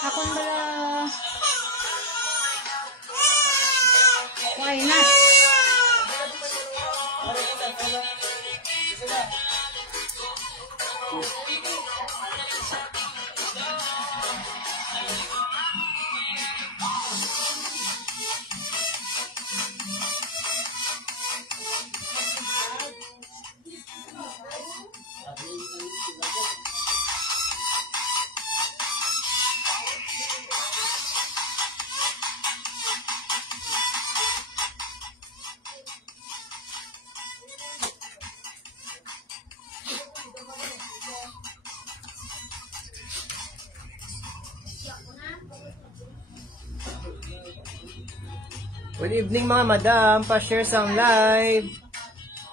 Akong bala. Why not? Good evening mga madam, pa-share sang live.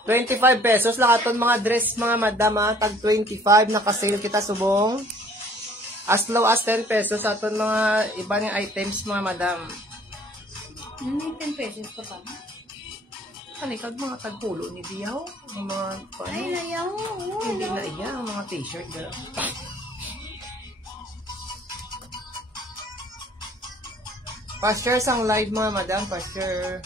25 pesos lang aton mga dress mga madam ha. Tag 25 naka-sale kita subong. As low as 10 pesos aton mga iba ng items mga madam. 10 pesos pa pa. Kanikag mga tagpulo ni Diyaw. Mga paano? Ay, nayaw. Hindi na iya, mga t-shirt. Pa-share sang live mga madam, pa-share.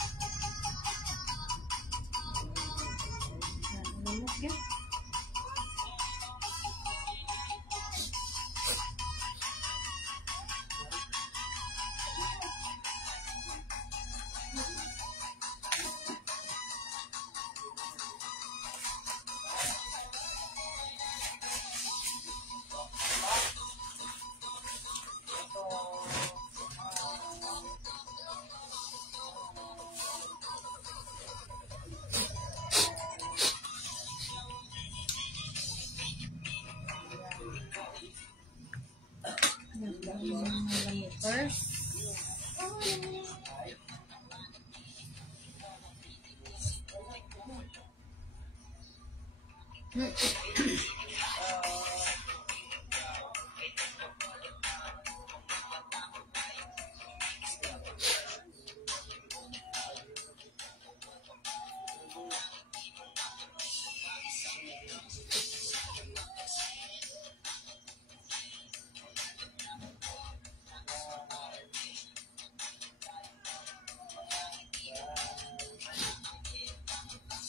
First.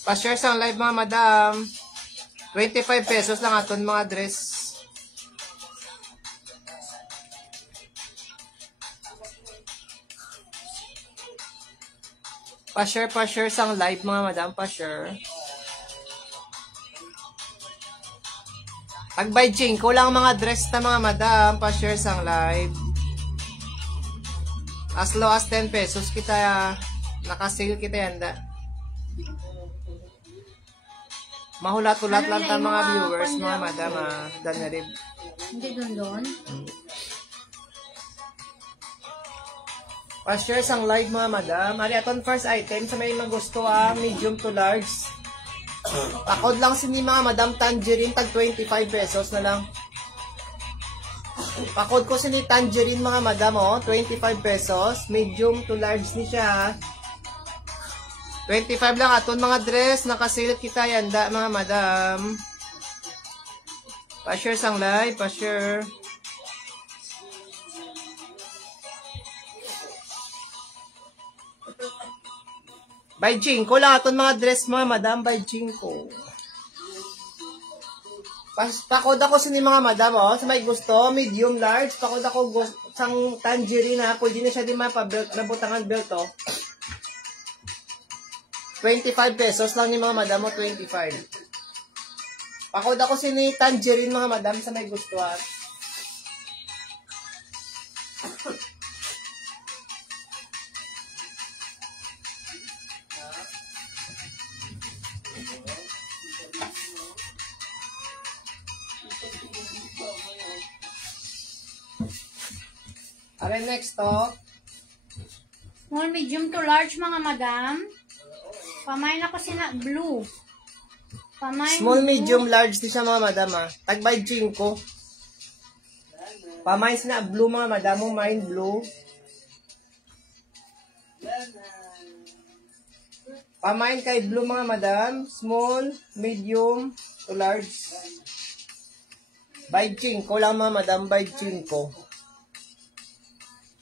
Pa-share sang live mga madam. 25 pesos lang aton mga dress. Pa-share sang live mga madam, pa-share. Tag-buy ko lang mga dress na mga madam, pa-share sang live. As low as 10 pesos kita, naka-sale kita yanda. Mahulat-hulat lang ta mga viewers, mga madam, danarib. Hindi doon. Pa-share sang live mga madam. Ari aton first item sa may magusto medium to large. Pakod lang sini mga madam tangerine tag 25 pesos na lang. Pakod ko sini tangerine mga madam 25 pesos, medium to large ni siya. 25 lang aton mga dress, naka-sale kita yanda mga madam. Pa-share sang live, pa-share. By Jinko lang aton mga dress mga madam, by Jinko. Pakod ako sini mga madam sa may gusto, medium large, pakod ako sang tangerine pwede na siya di mapa-belt, nabutangan belt 25 pesos lang ni mga madam 25. Pakod ako sini tangerine mga madam sa may gusto Okay, next Small, medium to large mga madam. Pamain ako sina blue. Small, medium, large di siya mga madam Tag-by 5. Pamain sina blue mga madam mine blue. Pamain kay blue mga madam. Small, medium, to large. By 5 lang mga madam, by 5.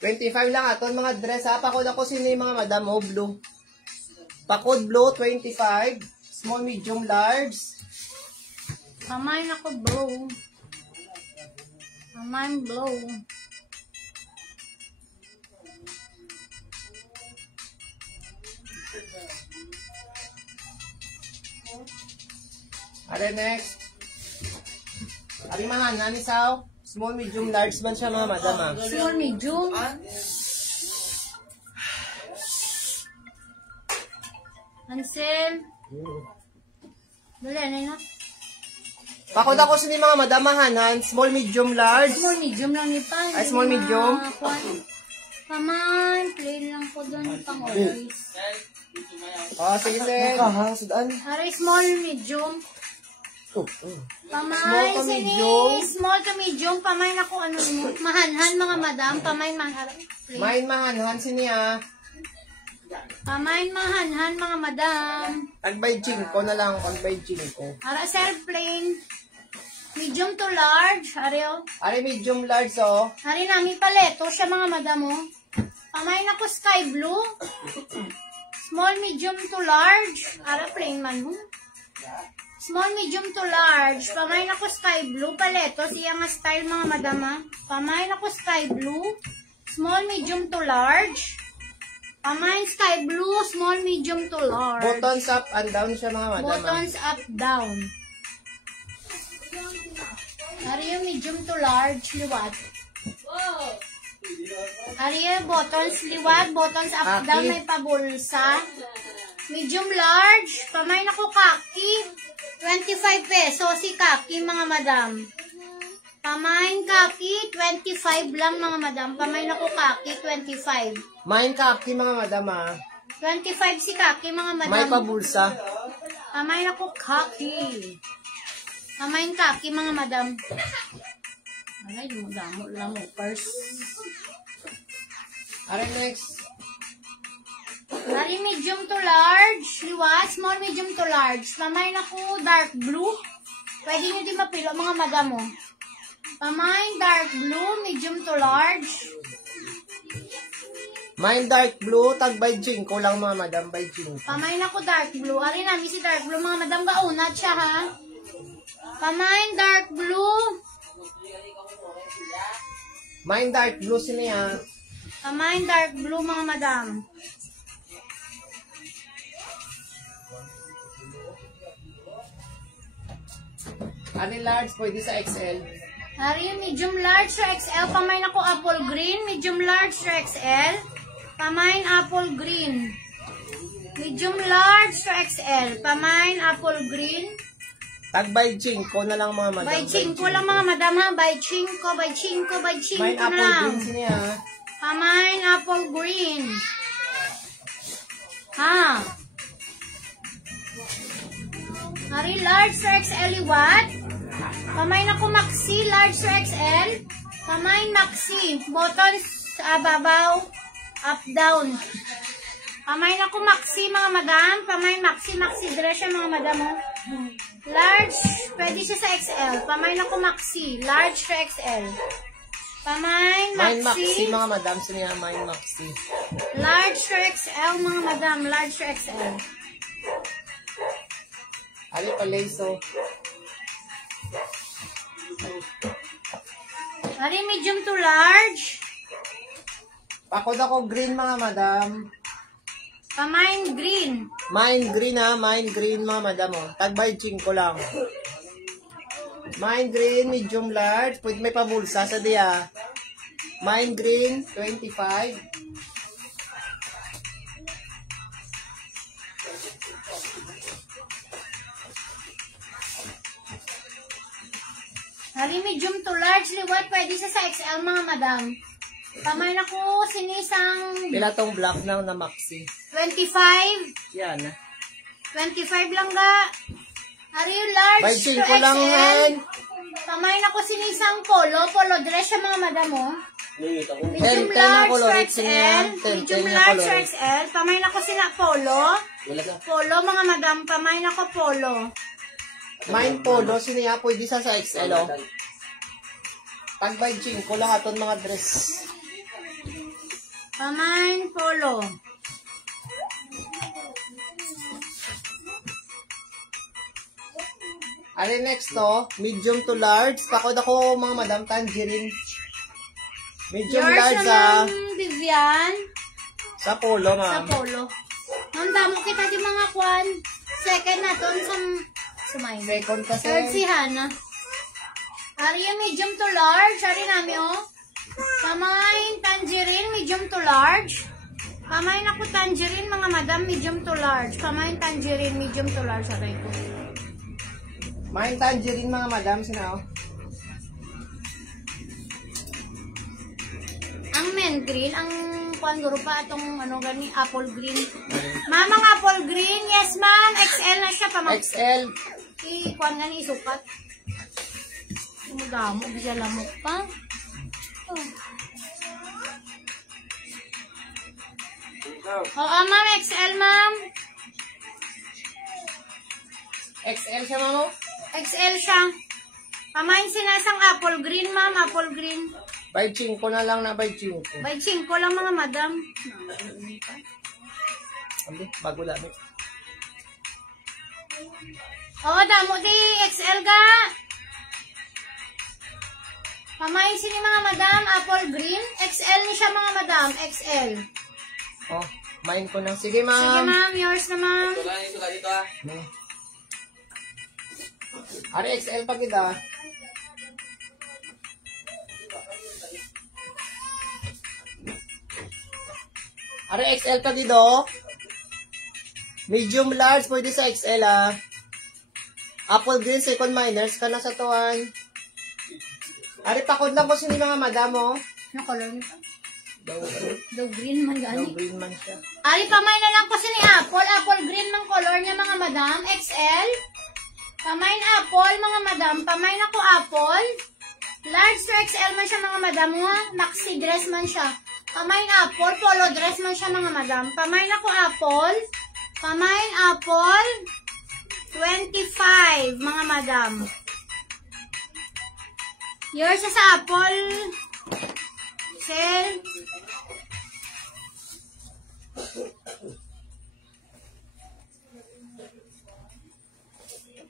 25 lang aton mga dress ha. Pakod ako sini mga madam o blue. Pakod blue 25, small, medium, large. Pamain ako blue. Pamain blue. Are next. Ari man nani saw? Small, medium, large man siya mga madam ha. Small, medium. Hansel. Dali, ano yun? Pakod ako sini mga madam hanan, small, medium, large. Small, medium lang ni pa. Ay, small, medium. Paman, plain lang ko doon pang always. Oh, sige sis. Aray, small, medium. Pamay, Small to medium. small to medium. Pamay na ko ano mo. Mahanhan mga madam. Pamay mahanhan. Main mahanhan sini ha. Pamay mahanhan mga madam. Tagbay ko na lang, tagbay ko. Ara sir, plain. Medium to large. Ariyo. Ari medium, large oh. Ari nami paleto siya mga madam oh. Pamay na ko sky blue. Small, medium to large. Ara plain man mo. Small, medium to large. Pamay na ko sky blue. Paleto siya nga style mga madam ha. Pamay na ko sky blue. Small, medium to large. Pamay sky blue. Small, medium to large. Buttons up and down siya mga madam. Buttons up, down. Ari yung medium to large, liwat. Ari yung buttons, liwat. Buttons up, down, may pabulsa. Medium large. Pamay na ko kaki. 25 pesos si kaki mga madam. Pamain kaki, 25 lang mga madam. Pamay na ko kaki, 25. Main kaki mga madam ha. 25 si kaki mga madam. May pabulsa. Pamay na ko kaki. Pamain kaki mga madam. Alay, dumudamo lang mo purse. Are next. Dari medium to large, liwat, small, medium to large. Pamay na ko dark blue. Pwede nyo din mapilo mga madam mo. Pamay dark blue, medium to large. Main dark blue, tagbay ko lang mga madam, by ko. Pamay na ko dark blue. Ari namin si dark blue mga madam, gaunat siya ha. Pamay dark blue. Main dark blue siniya. Pamay dark blue mga madam. Ano large, pwede sa XL. Hari medium large to XL. Pamay na ko apple green. Medium large to XL. Pamain apple green. Medium large to XL. Pamain apple green. Tagbay ko na lang mga madam. By chinko lang mga madam ha. By chinko, by chinko, by chinko Main na apple lang. green siniya. Pamain apple green. Ha. Hari large to XL liwat. Pamain ako maxi, large to XL. Pamain maxi. Buttons, babaw, up, down. Pamain ako maxi mga madam. Pamain maxi, maxi dress siya mga madam. Oh. Large, pwede siya sa XL. Pamain ako maxi, large to XL. Pamain Main maxi. maxi mga madam siniya, main maxi. Large to XL mga madam, large to XL. Ali paleso. Hari medium to large. Pakod ako green mga madam. Pamain green. Main green ha, main green mga madam oh. Tagbay ko lang. Main green, medium large. Pwede may pabulsa sa diya. Main green, 25. Hari medium to large liwat. Pwede siya sa XL mga madam. Pamain ako sinisang Pila tong black na maxi. 25. Yan. 25 lang ga. Hari large By to ko lang XL. yan. Pamain ako sinisang polo. Polo dress siya mga madam oh. Medium 10 na large to colorit XL. siniya. 10 Medium na large to colorit. XL. Pamain ako sina polo. Polo mga madam. Pamain ako polo. Main polo siniya, pwede sa XL oh. Tagbay ko lang aton mga dress. Pamain polo. Ano next to? Medium to large. Pakod ako mga madam, tangerine. Medium Yours large naman, Vivian. sa polo, Sa ma'am. polo. Nang damo kita di mga kwan. Second na to. Sumayin. Second kasi. Third si Hana. Ari yung medium to large. Ari namin oh. Pamain tangerine, medium to large. Pamain ako tangerine, mga madam, medium to large. Pamain tangerine, medium to large. Aray ko. Main tangerine mga madam, sinaw. Ang men green, ang kwan guro pa itong ano gani, apple green. Mamang apple green, yes ma'am, XL na siya pa XL. kwan gani isukat. Umudamo, bisa lamok pa. Oh. Oo ma'am, XL ma'am. XL siya, ma'am. XL siya. Pamain sinasang apple green ma'am, apple green. By 5 na lang na by 5. By 5 lang mga madam. Abi, bago lang. Oo, damo di XL ga. Pamain sini mga madam, apple green. XL ni siya mga madam, XL. Oh, main ko na. Sige, Sige ma'am. ma'am, yours na ma'am. Ito ka dito ah. Ari XL pa kita. Ari XL pa dito. Medium large pwede sa XL ah. Apple green second minors ka na sa tuwan. Ari pakod lang ko sini mga madam oh. Ano color nito? Daw Daw green man gani. green man siya. Ari pamay na lang ko sini apple, apple green mang color niya mga madam, XL. Pamain apple mga madam, pamain ako apple. Large to XL man siya mga madam, maxi dress man siya. Pamain apple, polo dress man siya mga madam. Pamain ako apple. Pamain apple. 25 mga madam. Yours sa apple. Sell.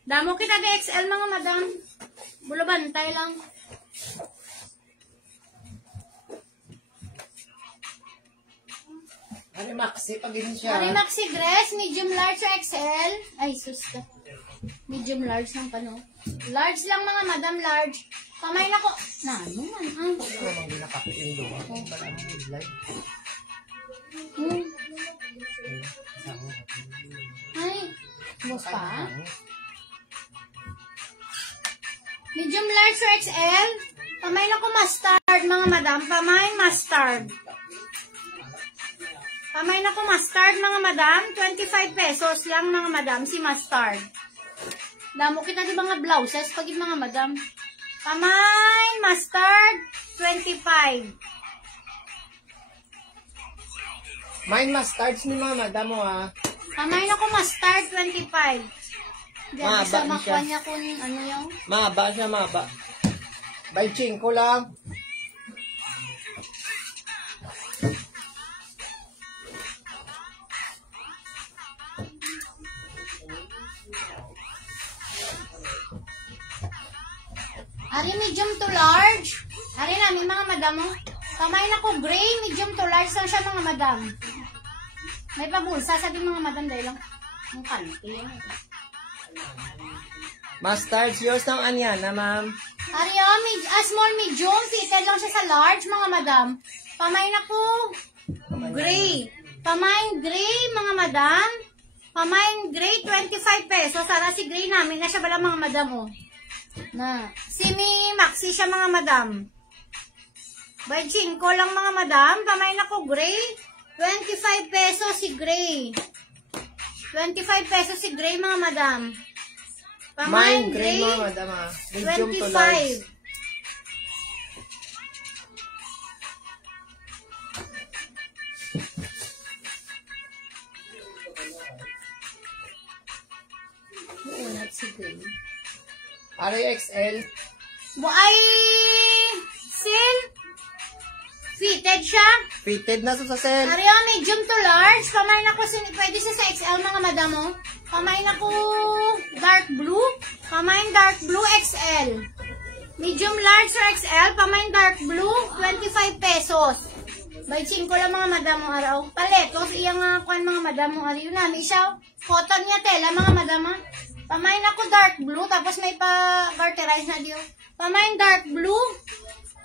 Damo kita di XL mga madam. Bulabantay lang. Ari maxi pag yun siya. Ari maxi dress, medium large o XL. Ay, sus ka. Medium large lang pa, no? Large lang mga madam, large. Kamay na ko. Na, ano man, ah. Ano bang ginakapin doon? Wala mo live. Ay, boss pa? Medium large or XL? Kamay na ko mustard, mga madam. Kamay mustard. Kamay na ko mustard, mga madam. 25 pesos lang, mga madam, si mustard. Damo kita di mga blouses, pagid mga madam. Kamay mustard, 25. Mine mustards ni mga madam mo ah. Kamay na ko mustard, 25. Diyan, Mahaba isa ni makuha siya. niya kung ano yung... Mahaba siya, mahaba. By 5 lang. Ari medium to large. Ari namin mga madam mo. Kamay na ko gray, medium to large lang siya mga madam. May pabulsa, sabi mga madam dahil lang. Ang kalite. Mustards, yours ng anya na ma'am. Ari small medium, fitted lang siya sa large mga madam. Kamay na ko gray. Kamay gray mga madam. Kamay gray, 25 pesos. Sara si gray namin na siya bala mga madam oh. Na, simi maxi siya mga madam. By 5 lang mga madam. Kamay na ko gray. 25 pesos si gray. 25 pesos si gray mga madam. Kamay Mine, gray. green mga madam ah. Medium to large. 25. Unat si gray. RXL. Ay, Sil, fitted Fitted siya. Fitted na sa sale. Ariyo, medium to large. Pamain ako, pwede siya sa XL mga madam mo. Pamain ako dark blue. Pamain dark blue XL. Medium large or XL. Pamain dark blue, 25 pesos. By 5 lang mga madam mo araw. Paletos, iyang kuan mga madam mo araw. Yun namin siya. Cotton niya tela mga madam ha. Pamain ako dark blue, tapos may pa-garterize na diyo. Pamain dark blue,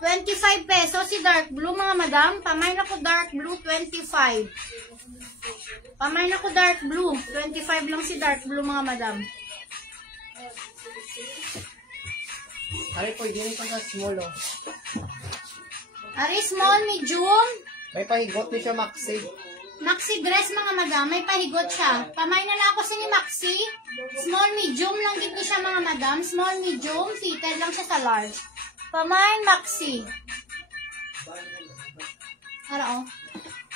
25 pesos si dark blue mga madam. Pamain ako dark blue, 25. Pamain ako dark blue, 25 lang si dark blue mga madam. Ari po, hindi pa sa small oh. Ari small, medium. May pahigot din siya maxi. Maxi dress mga madam, may pahigot siya. Pamain na ako sa ni Maxi. Small, medium lang din siya mga madam. Small, medium, fitted lang siya sa large. Pamain, Maxi. Ara, oh.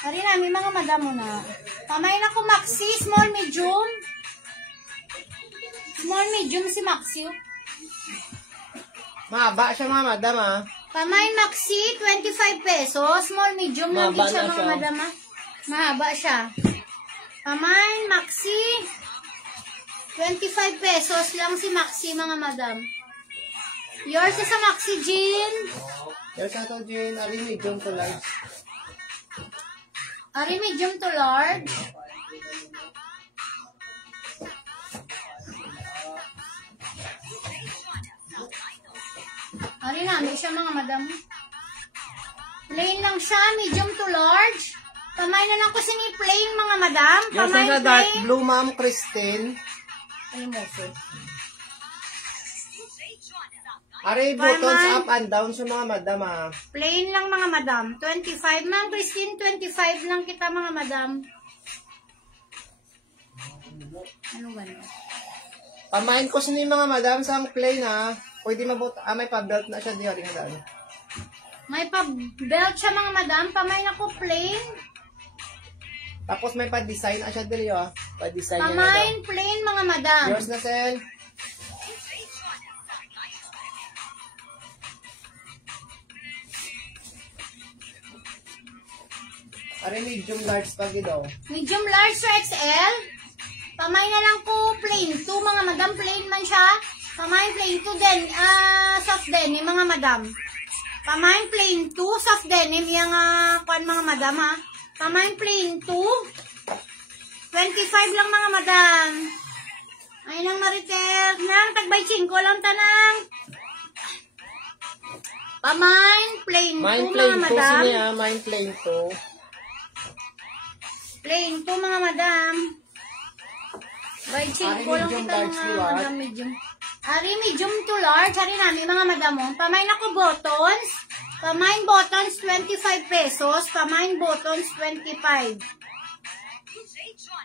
Ari namin mga madam mo na. Pamain ako Maxi, small, medium. Small, medium si Maxi. Mahaba siya mga madam ah. Pamain, Maxi, 25 pesos. Small, medium lang din siya mga madam ah. Mahaba siya. Pamain, Maxi. 25 pesos lang si Maxi mga madam. Yours sa Maxi Jean. Yours sa to Jean. Ari medium to large. Ari medium to large. Ari namin siya mga madam. Plain lang siya, medium to large. Pamay na lang ko ni plain mga madam. Yours Pamay sa dark plain. blue ma'am Christine. Ay mo po. Ari buttons up and down sa mga madam ah. Plain lang mga madam. 25. Ma'am Christine, 25 lang kita mga madam. Ano ba na? Pamain ko sa ni mga madam sa plain ah. Pwede mabot. Ah, may pa-belt na siya. Di rin na daan. May pa-belt siya mga madam. Pamay na ko plain. Tapos may pa-design na siya dili ah. Pa-design niya na Pamay plain mga madam. daw. Yours na sel. Ari medium large pag daw. Medium large to XL. Pamay na lang ko plain 2 mga madam. Plain man siya. Pamay plain 2 din. Soft denim mga madam. Pamay plain 2 soft denim. Yung kuan mga madam ha. Pamay plain 2. 25 lang mga madam. Ay lang maritel. Nang tagbay 5 lang tanang. Pamay plain 2 Mine mga plain 2 madam. siya. Mine plain 2. Plain 2 mga madam. By 5 lang medium kita large mga liwat. madam medium. Ari medium to large. Ari namin mga madam mo. Pamain ako buttons. Pamain buttons 25 pesos. Pamain buttons 25.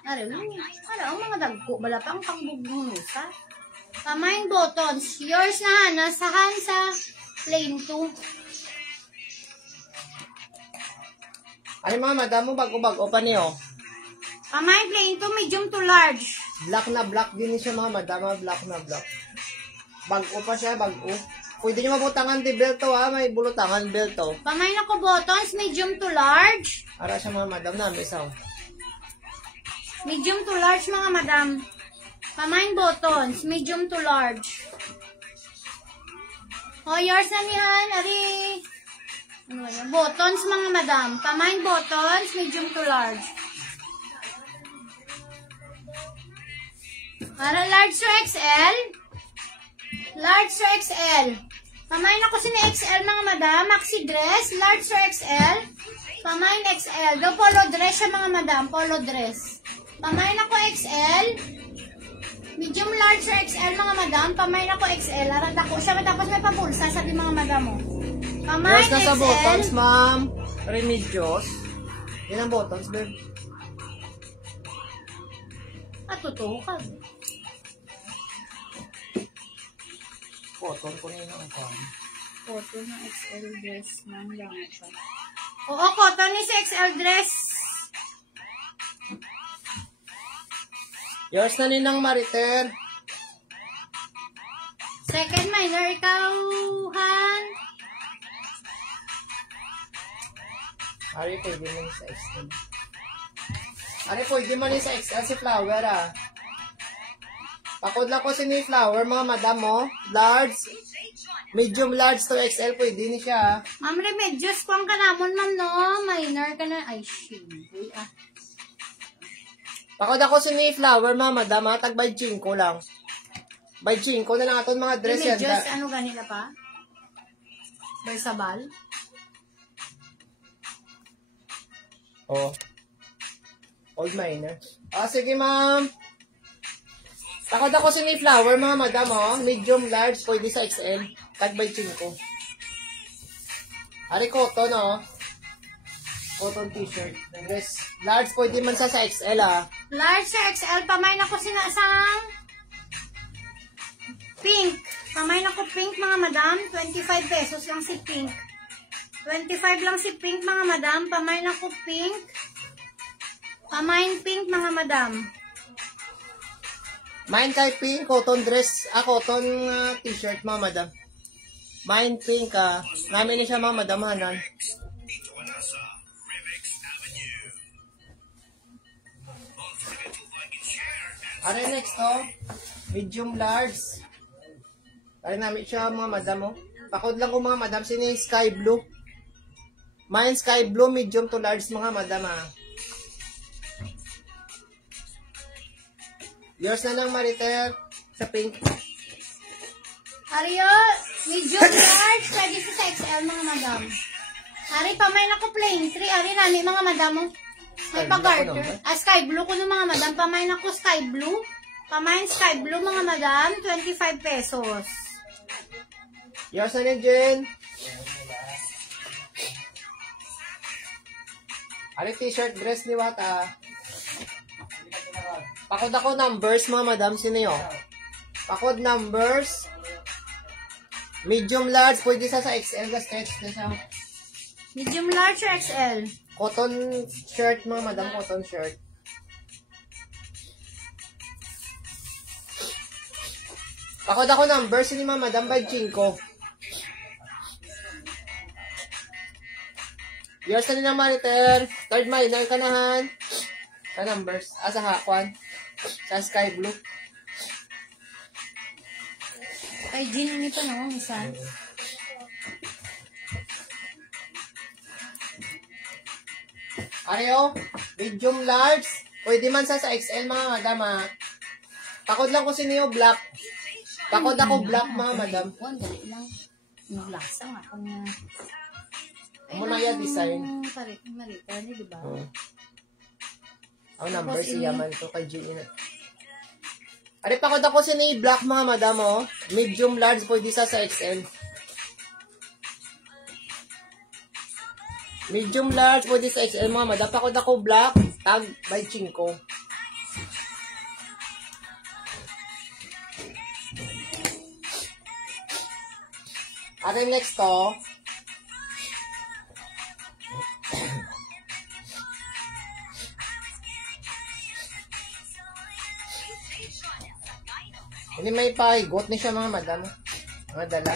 Ari, ang mga dagko. Bala pang pangbugnusa. Pamain buttons. Yours na ha. Nasahan sa plain 2. Ay mga madam mo bago-bago pa niyo. Pamain plain 2 medium to large. Black na black din siya mga madam. Black na black. Bago pa siya, bago. Pwede nyo mabutangan di belto ha. May bulutangan belto. Pamain ako buttons medium to large. Para sa mga madam na misaw. Medium to large mga madam. Pamain buttons. Medium to large. Oh, yours na niyan. Ari. Ano yan? Buttons mga madam. Pamain buttons. Medium to large. Para large to XL. Large to XL. Pamain ako sa XL mga madam. Maxi dress. Large to XL. Pamain XL. Do polo dress siya mga madam. Polo dress. Pamain ako XL. Medium large to XL mga madam. Pamain ako XL. Arad ako siya. Tapos may pabulsa sa mga madam mo. Pamain Yours na sa XL. buttons, ma'am. Remedios. Yan ang buttons, babe. At totoo ka. Cotton ko na yun ang account. Cotton ng XL dress. Nang lang siya. Oo, cotton is XL dress. Yours na ninang Mariter. Second minor, ikaw, Han. Ari, pwede mo sa XL. Ari, pwede mo sa XL si Flower, ah. Pakod lang ko si ni Flower, mga madam mo. Large, medium large to XL, pwede ni siya, ah. Ma'am, remedios kung ka namon, ma'am, no? Minor ka na. Ay, shit. Ah. Pakod ako si ni Flower, mga madam, ha. Tag by 5 lang. By 5 na lang aton mga dress yan. Remedios, ano ganila pa? Versabal? Oh. Old minor. Ah, sige, ma'am. Takot ako si ni Flower, mga madam, oh. Medium, large, pwede sa XL. Tag by 5. Ari, cotton, oh. Cotton t-shirt. Dress. Large, pwede man sa XL, ah. Large sa XL, pamain ako sinasang pink. Pamain ako pink, mga madam. 25 pesos lang si pink. 25 lang si pink, mga madam. Pamain ako pink. Pamain pink, mga madam. Mine kay pink, cotton dress, cotton t-shirt, mga madam. Mine pink, namin na siya, mga madam, hanan. Ano next, oh? Medium large. Ano namin siya, mga madam, oh. Pakod lang ko, mga madam, sini sky blue. Mine sky blue, medium to large, mga madam, ah. Yours na lang, Maritel, sa pink. Ario, medium large, pwede sa XL, mga madam. Ari, pamain ako plain 3. Ari, nani, mga madam, oh. May pag-garter. Sky blue ko no, mga madam. Pamain ako sky blue. Pamain sky blue, mga madam. 25 pesos. Yours na lang, Jen. Ari, t-shirt, dress ni Wata. Pakod ako numbers, mga madam. Sino yun? Pakod numbers. Medium large. Pwede sa XL. Stretch na siya. Medium large or XL? Cotton shirt, mga madam. Cotton shirt. Pakod ako numbers. Sino mga madam? By 5. Yours na nila, Maritel. Third minor ka nahan. Sa numbers. Sa hakwan. Sa sky blue. Ay, Jean, ano pa no? Misan? Areo, medium large. Pwede man sa XL, mga madam, ha. Takod lang ko sino black. Takod ako black, mga madam. Ang dali lang. Naglasang ako na. Muna yan design. Marita, di ba? Ang number siya man to kay Jean. Ari, pakod ako sino black, mga madam, oh. Medium large, pwede sa XL. Medium large, pwede sa XL, mga madam. Pakod ako black, tag by 5. At next to, hindi may pahigot ni siya, mga madam. Mga dala.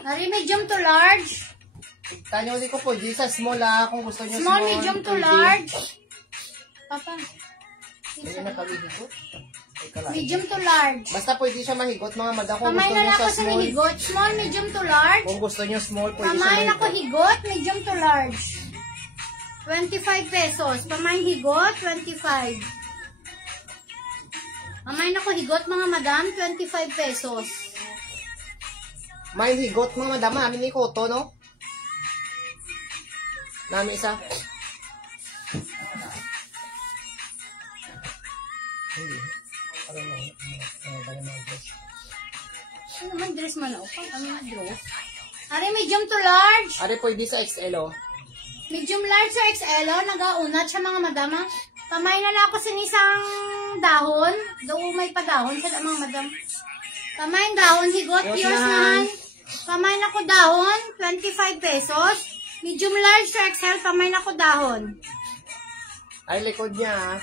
Ari, medium to large. Tanyo ulit ko po, di sa small, kung gusto niyo Small, medium to large. Papa. Hindi na kahigot. Medium to large. Basta pwede siya mahigot, mga madam. Kung Pamain gusto na niyo ako sa sa small, higot. Small, medium to large. kung gusto niyo small, pwede siya Pamain ako mahigot. higot, medium to large. 25 pesos. Pamain higot, 25. Pamain ako higot, mga madam, 25 pesos. May higot, mga madam. Amin ni Koto, no? Nami isa. Hindi. Ano naman dress man ako? Ano na dress? Ari, medium to large. Ari, pwede sa XL, oh. Medium large sa XL, oh. Nag-aunat siya, mga madam. Ah. Pamain na ako sinisang dahon. Doon may padahon sa mga madam. Pamain dahon, higot, Yours yours nahan. nahan. Pamain ako dahon, 25 pesos. Medium large sa XL, pamain ako dahon. Ay, likod niya,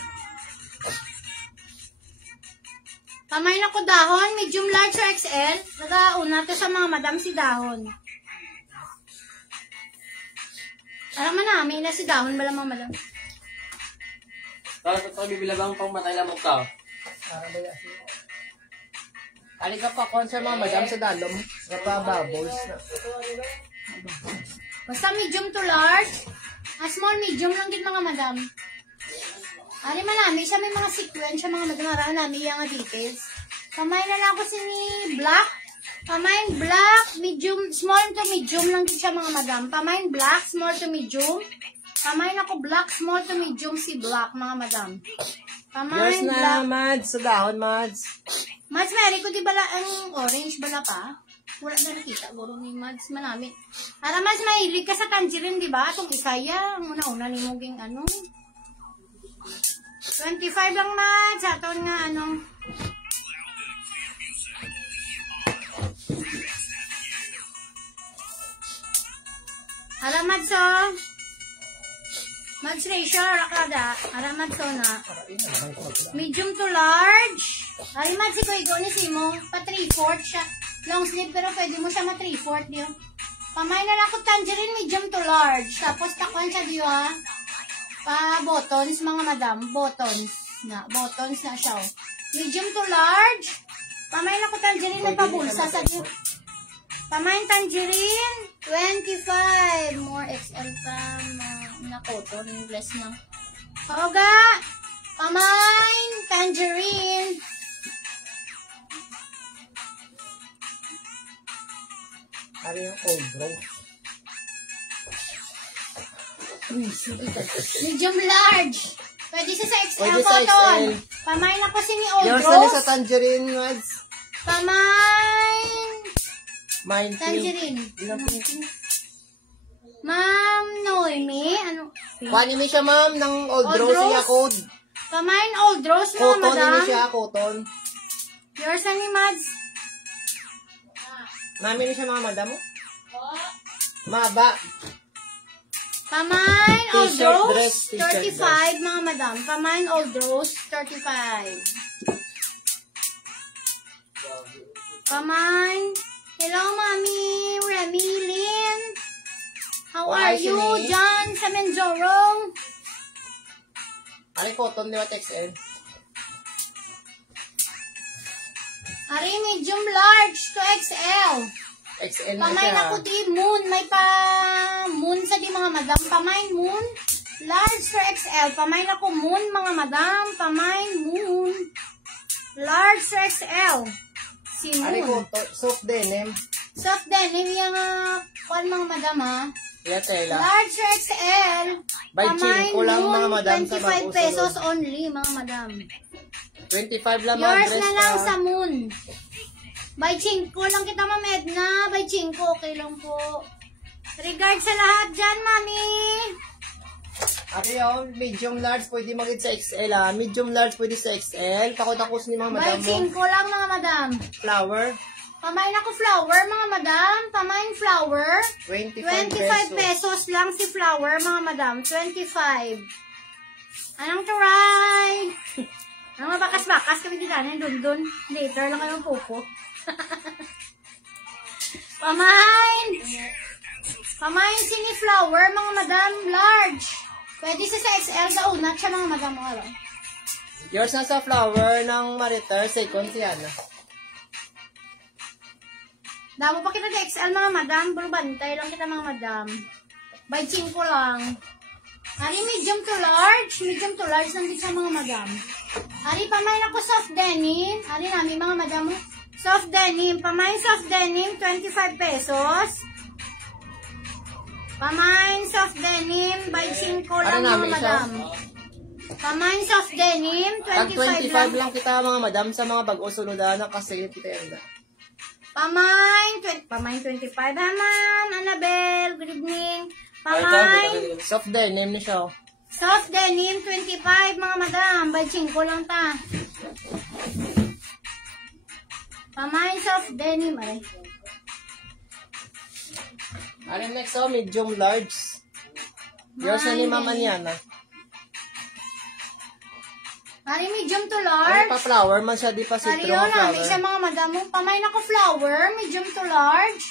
Pamain ako dahon, medium, large, or XL. Nagauna to sa mga madam si dahon. Alam mo na, may na si dahon, bala mga madam. Tapos ito, bibilabang pang matay lamang ka. Halika pa kon sa mga madam sa dalom. Napabubbles na. Basta medium to large. Small, medium lang din mga madam. Ano manami, siya may mga sequence siya mga madam. Maraan namin yung mga details. Pamain na lang ako si black. Pamain black, medium, small to medium lang din siya mga madam. Pamain black, small to medium. Pamain ako black, small to medium si black mga madam. Yours Pamain na, black. Mads. Sa dahon, Mads. Mads, Mary ko di bala ang orange bala pa? Wala na nakita, guro ni Mads, manami. Para Mads, mahilig ka sa tangerine, di ba? Itong isaya, ang una-una ni Muging ano. 25 lang, Mads. Aton nga, ano. Ara, Mads, oh. Mads ratio, rakada. Ara, Mads, oh, na. Medium to large. Ari, Mads, ikaw ni Simo. Pa 3/4 siya. Long sleeve, pero pwede mo siya ma 3/4 diyo. Pamay na lang ko tangerine, medium to large. Tapos takwan siya diyo, ha. Pa buttons, mga madam. Buttons na. Buttons na siya, oh. Medium to large. Pamay na ko tangerine, nagpabulsa sa diyo. Pamay tangerine, 25. More XL pa, na cotton, less na. Kaoga. Pamay tangerine. Ari yung old bro. Medium large. Pwede siya sa XL Pwede sa cotton. XL. Pamain ako si ni Old Yours na Rose. sa tangerine, Mads. Pamain. Mine Tangerine. pink. Ma'am Noemi. Ano? Kuhanin mo siya, ma'am, ng old Old rose Rose? niya code. Pamain Old Rose mga Cotton madam. ini siya, cotton. Yours na ni Mads. Mami ni siya, mga madam mo? Maba. Pamain Old T-shirt, Rose. dress, t-shirt, 35 mga madam. Pamain Old Rose. 35. Pamain. Hello, Mami. Remilin. How are Why, you, Sini? John sa Menjorong? Ari cotton, di ba, XL? Ari, medium large to XL. XL na Pamain siya. ako di moon. May pa moon sa di mga madam. Pamain moon. Large to XL. Pamain ako moon mga madam. Pamain moon. Large to XL. Si Ari moon. cotton, soft denim. Soft denim yung kwan mga madam ha. Iya tela. Large to XL. By chinko lang mga madam sa 25 pesos mag-usulod. only mga madam. 25 lang mga Yours dress na lang pa. sa moon. By chinko lang kita, Ma'am Edna. By chinko, okay lang po. Regards sa lahat dyan, Mami. Ari yun, medium large pwede magit sa XL ah. Medium large pwede sa XL. Takot-takos ni mga By madam mo. chinko lang, mga madam. Flower, Pamain ako flower, mga madam. Pamain flower. 25 25 pesos lang si flower, mga madam. 25. Anong turay? Ang mabakas-bakas kami dito, dun. Later lang kayo pupo. Pamain sini flower, mga madam, large. Pwede sa XL sa una, siya mga madam, mga lang. Yours na sa flower ng Mariter, second si Ana. Damo pa kita sa XL, mga madam, pero bantay lang kita, mga madam. By 5 lang. Ari, medium to large lang din sa mga madam. Ari, pamain ako soft denim. Ari, namin mga madam, soft denim. Pamain soft denim, 25 pesos. Pamain soft denim, by 5 lang, Ano mga namin madam. Pamain soft denim, Tag 25 25 lang. lang kita mga madam sa mga bag-usuludan na kasi kita yan. Pamain 25 ha, ma'am. Annabelle, good evening. Pamain Soft denim ni siya. soft denim, 25, mga madam. By 5 lang ta. Pamain soft denim, ay. Ano next oh, medium large. Yours na ni Mama Niana. Ari medium to Ano large. pa flower man siya, di pa Ari sitro yun, nga nami flower. sa mga madam mo. Pamay na ko flower, medium to large.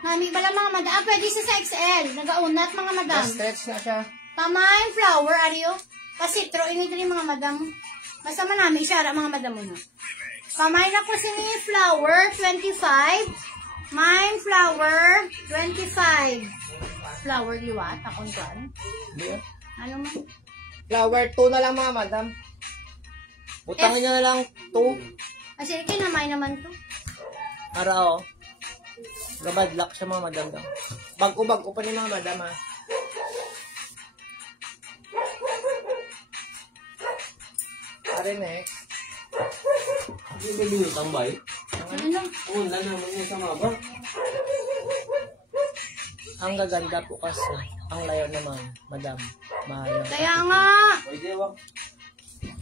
Nami bala mga madam. Ah, pwede siya sa XL. Nagaunat mga madam. Na-stretch na siya. Pamay flower, ari yun. Pasitro, ini dali mga madam. Basta man namin siya, mga madam mo na. Pamay na ko si flower, 25. Mine flower, 25. Flower liwat, akong dyan. Di ah. Ano man? Flower 2 na lang mga madam. Butangin niya na lang 2. Kasi kinamay naman to. Para o. Gabadlak siya mga madam daw. Bago pa ni mga madam ha. Pare next. Hindi bibili tambay. Ano? Una naman niya sa maba. Ang gaganda po kasi. Ang layo naman, madam. Mahal. Kaya nga. Pwede wag.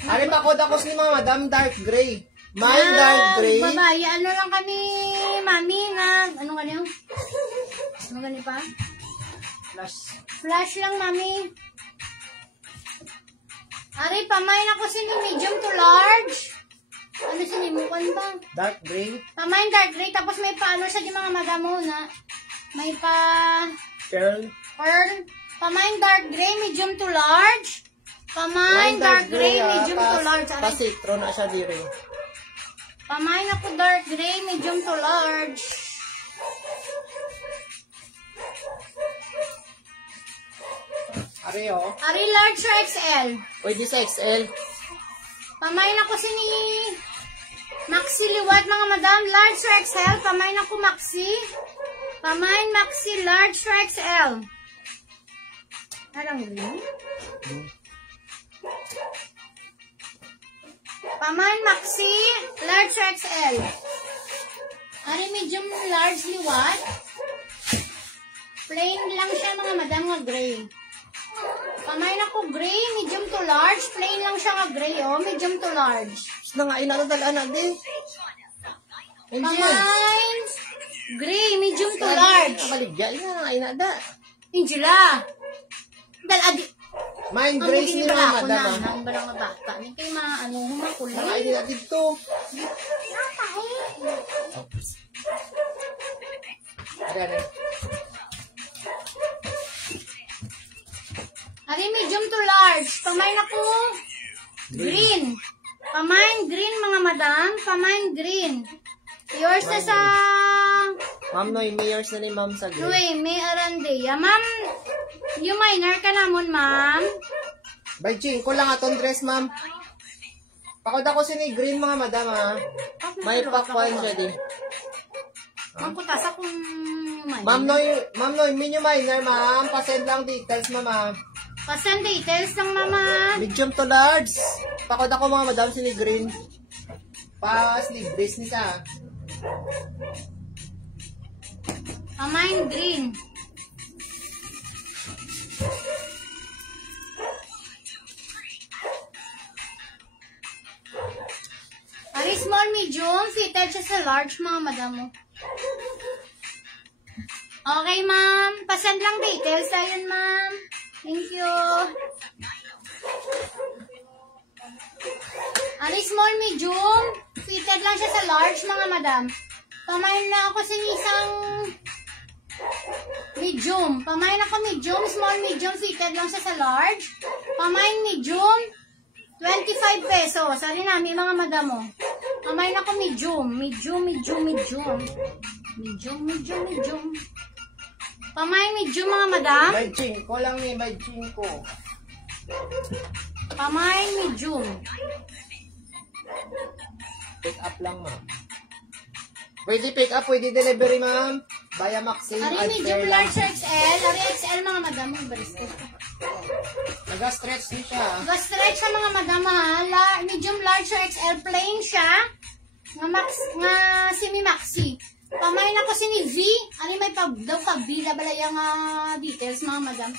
Ari pa ako ni mga madam, dark gray. Mine dark gray. Babae, ano lang kami, mami, na, ano ganyan? Ano ganyan pa? Flash. Flash lang, mami. Ari, pamain ako si medium to large. Ano sinimukan ba? Dark gray. Pamain dark gray, tapos may pa, ano siya di mga madamo na. May pa, Pearl. pearl. Pamain dark gray, medium to large. Pamain dark gray, medium to large. Ari, Pasitro na siya diri. pamain ako dark gray, medium to large. Ari o. Ari, large or XL? Pwede sa XL. Pamain ako si ni Maxi liwat mga madam. Large or XL? Pamain ako Maxi. Pamain Maxi, large or XL? Alam green? Pamain Maxi, large or XL? Ari, medium large liwat. Plain lang siya mga madam nga gray. Pamain ako gray, medium to large. Plain lang siya nga gray, oh. Medium to large. Na nga inatatalaan na di. Pamain gray, medium to large. Kabaligya, ina nga inada. Angela. Dahil adi. Mine Ang grace hindi ni ba mga ako na. madam. Ang balang nga bata. Hindi kayo ano, humakuli. Nga inada dito. Ari. Ari, medium to large. Pamain ako green. Pamain green, mga madam. Pamain green. Yours na sa Ma'am Noy, mayors na ni ma'am sa green. Uy, may arandeya. Ma'am, yung minor ka namon, ma'am. By Jing, ko lang atong dress ma'am. Pakod ako si ni green mga madam ha. May pakwan siya di. Ma'am, kutasa kung minor. Ma'am Noy, minyo minor ma'am. Pasend lang details ma'am. Pasan details lang, mama. Medium to large. Pakod ako mga madam si ni green. Pa-sleeve dress ni sa. Pamain green. Ari, small, medium. Fitted siya sa large, mga madam mo. Okay, ma'am. Pasend lang details. Ayun, ma'am. Thank you. Ari, small, medium. Fitted lang siya sa large, mga madam. Pamain na ako sa isang medium. Pamain ako medium, small, medium. Fitted lang siya sa large. Pamain medium. 25 pesos. Sari namin mga madam mo. Pamain ako medium. Medium. Pamain medium mga madam. By Jing, ko lang ni by Jing ko. Pamain medium. Pick up lang ma'am. Pwede pick up, pwede delivery ma'am. Via Maxim. Ari medium, large, XL. Ari XL mga madam. Baris ko. Nag-stretch din siya. Stretch sa mga madam ha. Medium, large, XL. Plain siya. Nga semi-maxi. Pamain ako si ni V. Ari may daw pag-V. Labalay ang details mga madam.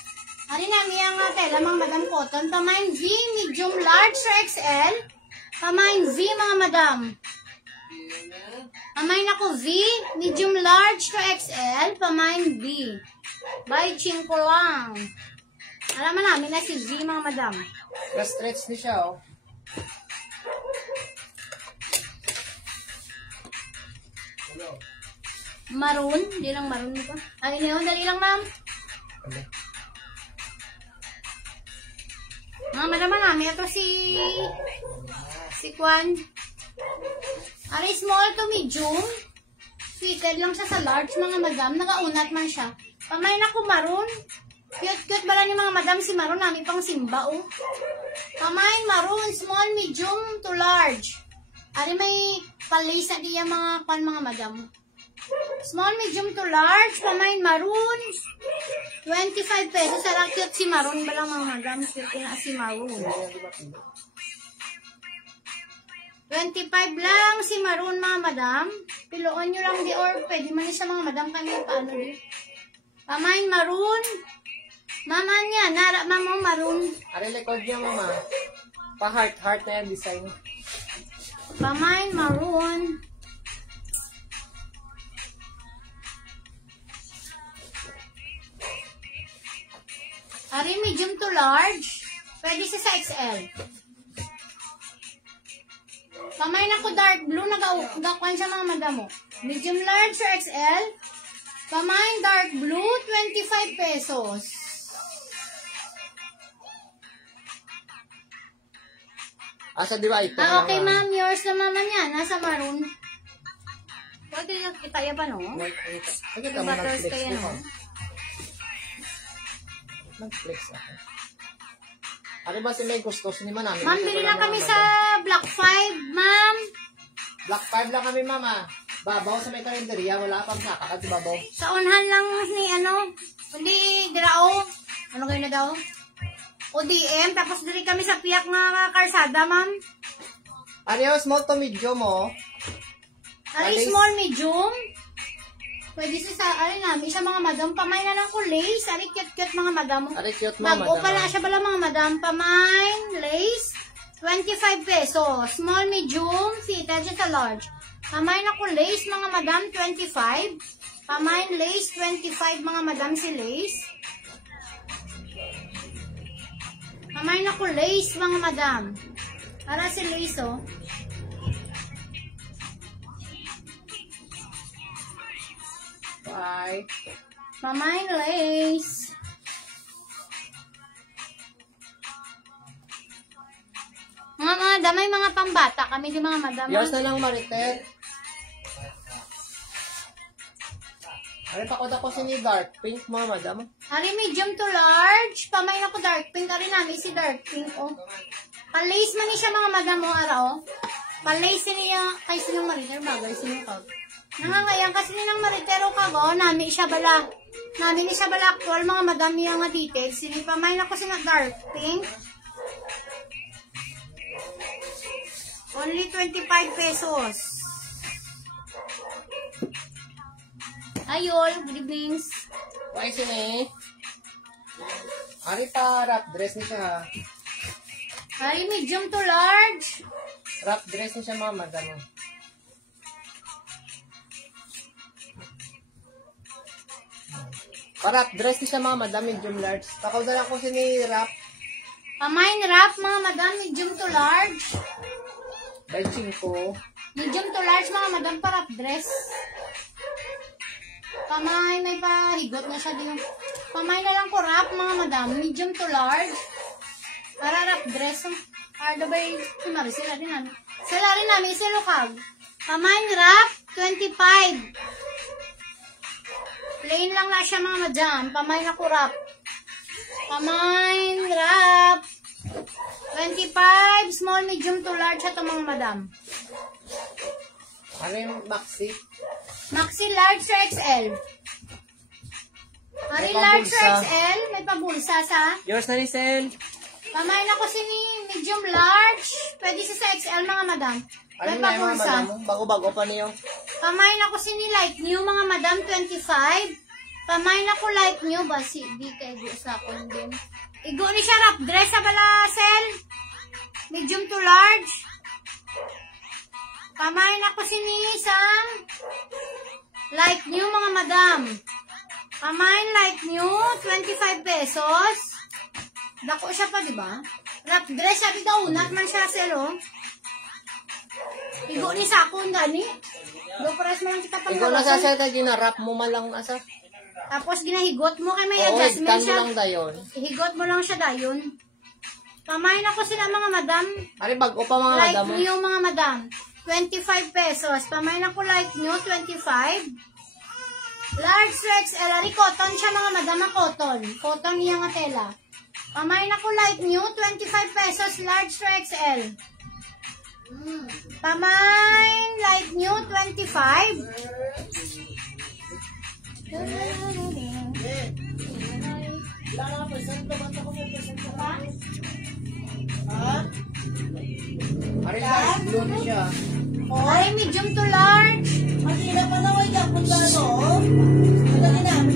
Ari namin ang tela mga madam cotton. Pamain V. Medium, large, XL. Pamain V mga madam. Pamain ako V. Medium, large to XL. Pamain V. By Chinko lang. Alam namin na si V mga madam. Nag-stretch din siya oh. Maroon. Hindi lang maroon ba? Ay, dali lang, ma'am. Mga madama namin. Ito si Kwan. Ari, small to medium. Fitted lang siya sa large, mga madam. Nakaunat man siya. Pamay na ko maroon. Cute bala ni mga madam si maroon. Nami pang simba, oh. Pamay maroon. Small, medium to large. Ari, may palisa diya mga kwan, mga madam. Small, medium to large. Pamay maroon. 25 pesos. Sarang cute si maroon bala mga madam. Cute na si maroon. 25 lang si maroon, mga madam. Piloon nyo lang di or pwede man sa mga madam kami paano di. Pamain maroon. Mama niya, nara mama maroon. Ari, likod niya, mama. Pa-heart na yung design. Pamain maroon. Ari, medium to large. Pwede sa XL. Pamay na ko dark blue, nagakwan siya mga madamo. Medium large or XL. Pamay dark blue, 25 pesos. Asa di ba ito? Okay ma'am, yours na mama niya. Nasa maroon. Pwede na kita ya pa no? Pagkita mo Butters nag-flex kaya, ko. no? Nag-flex ako. Ano ba sila yung gusto? Sino man namin? Ma'am, bili lang kami sa Black 5, ma'am. Black 5 lang kami, mama. Babaw sa may karinderya. Wala pang nakakad sa babaw. Sa unhan lang ni hindi dirao. Ano kayo na daw? ODM, tapos diri kami sa piyak nga karsada, ma'am. Ariyo, small to medium mo. Ari, small, medium. Pwede sa namin siya mga madam. Pamay na lang ko lace. Ari, cute mga madam. Ari, cute mo, Bago madam. pala siya pala mga madam. Pamay, lace, 25 pesos. Small, medium, fitted siya sa large. Pamay na ko lace, mga madam, 25. Pamay, lace, 25 mga madam si lace. Pamay na ko lace, mga madam. Para si lace, oh. Bye. Pamay, lace. Mga damay mga pambata. Kami di mga madam. Diyos na lang, Maritel. Ari, pakot ako si ni dark pink, mga madam. Ari, medium to large. Pamay na ko dark pink. Ari namin si dark pink, oh. Palace man ni siya mga madam, oh, araw. Palace niya kay sinong mariter bagay sinukag. Nangangayan kasi ninang maritero kago, nami siya bala. Nami ni siya bala actual, mga madam niya nga details. Sinipamay na ko si na dark pink. Only 25 pesos. Ayol, good evenings. Why sini? Ari pa, wrap dress ni siya, ha? Ari, medium to large. Wrap dress ni siya, mga madam. Parap dress ni siya, mga madam, medium large. Takaw na lang ko si ni wrap. Pamain wrap, mga madam, medium to large. By 5. Medium to large, mga madam, parap dress. Pamay, may pahigot na siya din. Pamay na lang ko wrap, mga madam, medium to large. Para wrap dress. Arda ba yung kumari sila din namin. Sila rin namin, silukag. Pamay wrap, 25. Plain lang na siya, mga madam. Pamay na ko wrap. Pamay wrap. 25, small, medium to large ito, mga madam. Ano yung maxi? Maxi large or XL? Ari May large or pabulsa. XL? May pabulsa sa? Yours na ni Sel. Pamain ako si ni medium large. Pwede sa XL, mga madam. Ano May na yung mga pabulsa. madam? Bago-bago pa niyo. Pamain ako si ni light new, mga madam, 25. Pamain ako light new ba? Di kayo sa akong din. Igo ni siya wrap dress sa bala, Sel. Medium to large. Pamain ako si ni isang light new, mga madam. Pamain light new, 25 pesos. Dako siya pa, di ba? Wrap dress, sabi daw, unat man siya, Sel, oh. Igo ni sakon, gani. Do press mo lang kita pang Ikaw na sa ginarap mo malang asa. Tapos ginahigot mo kay may Oo, adjustment kan mo siya. lang dayon. Ihigot mo lang siya dayon. Pamain ako sila mga madam. Ari bago pa mga Light madam mo. new mga madam. 25 pesos. Pamain ako light new, 25. Large XL. Ari cotton siya mga madam, ang cotton. Cotton niya nga tela. Pamain ako light new, 25 pesos. Large XL. Pamain light new, 25. Ari large blue na siya. Ay, medium to large.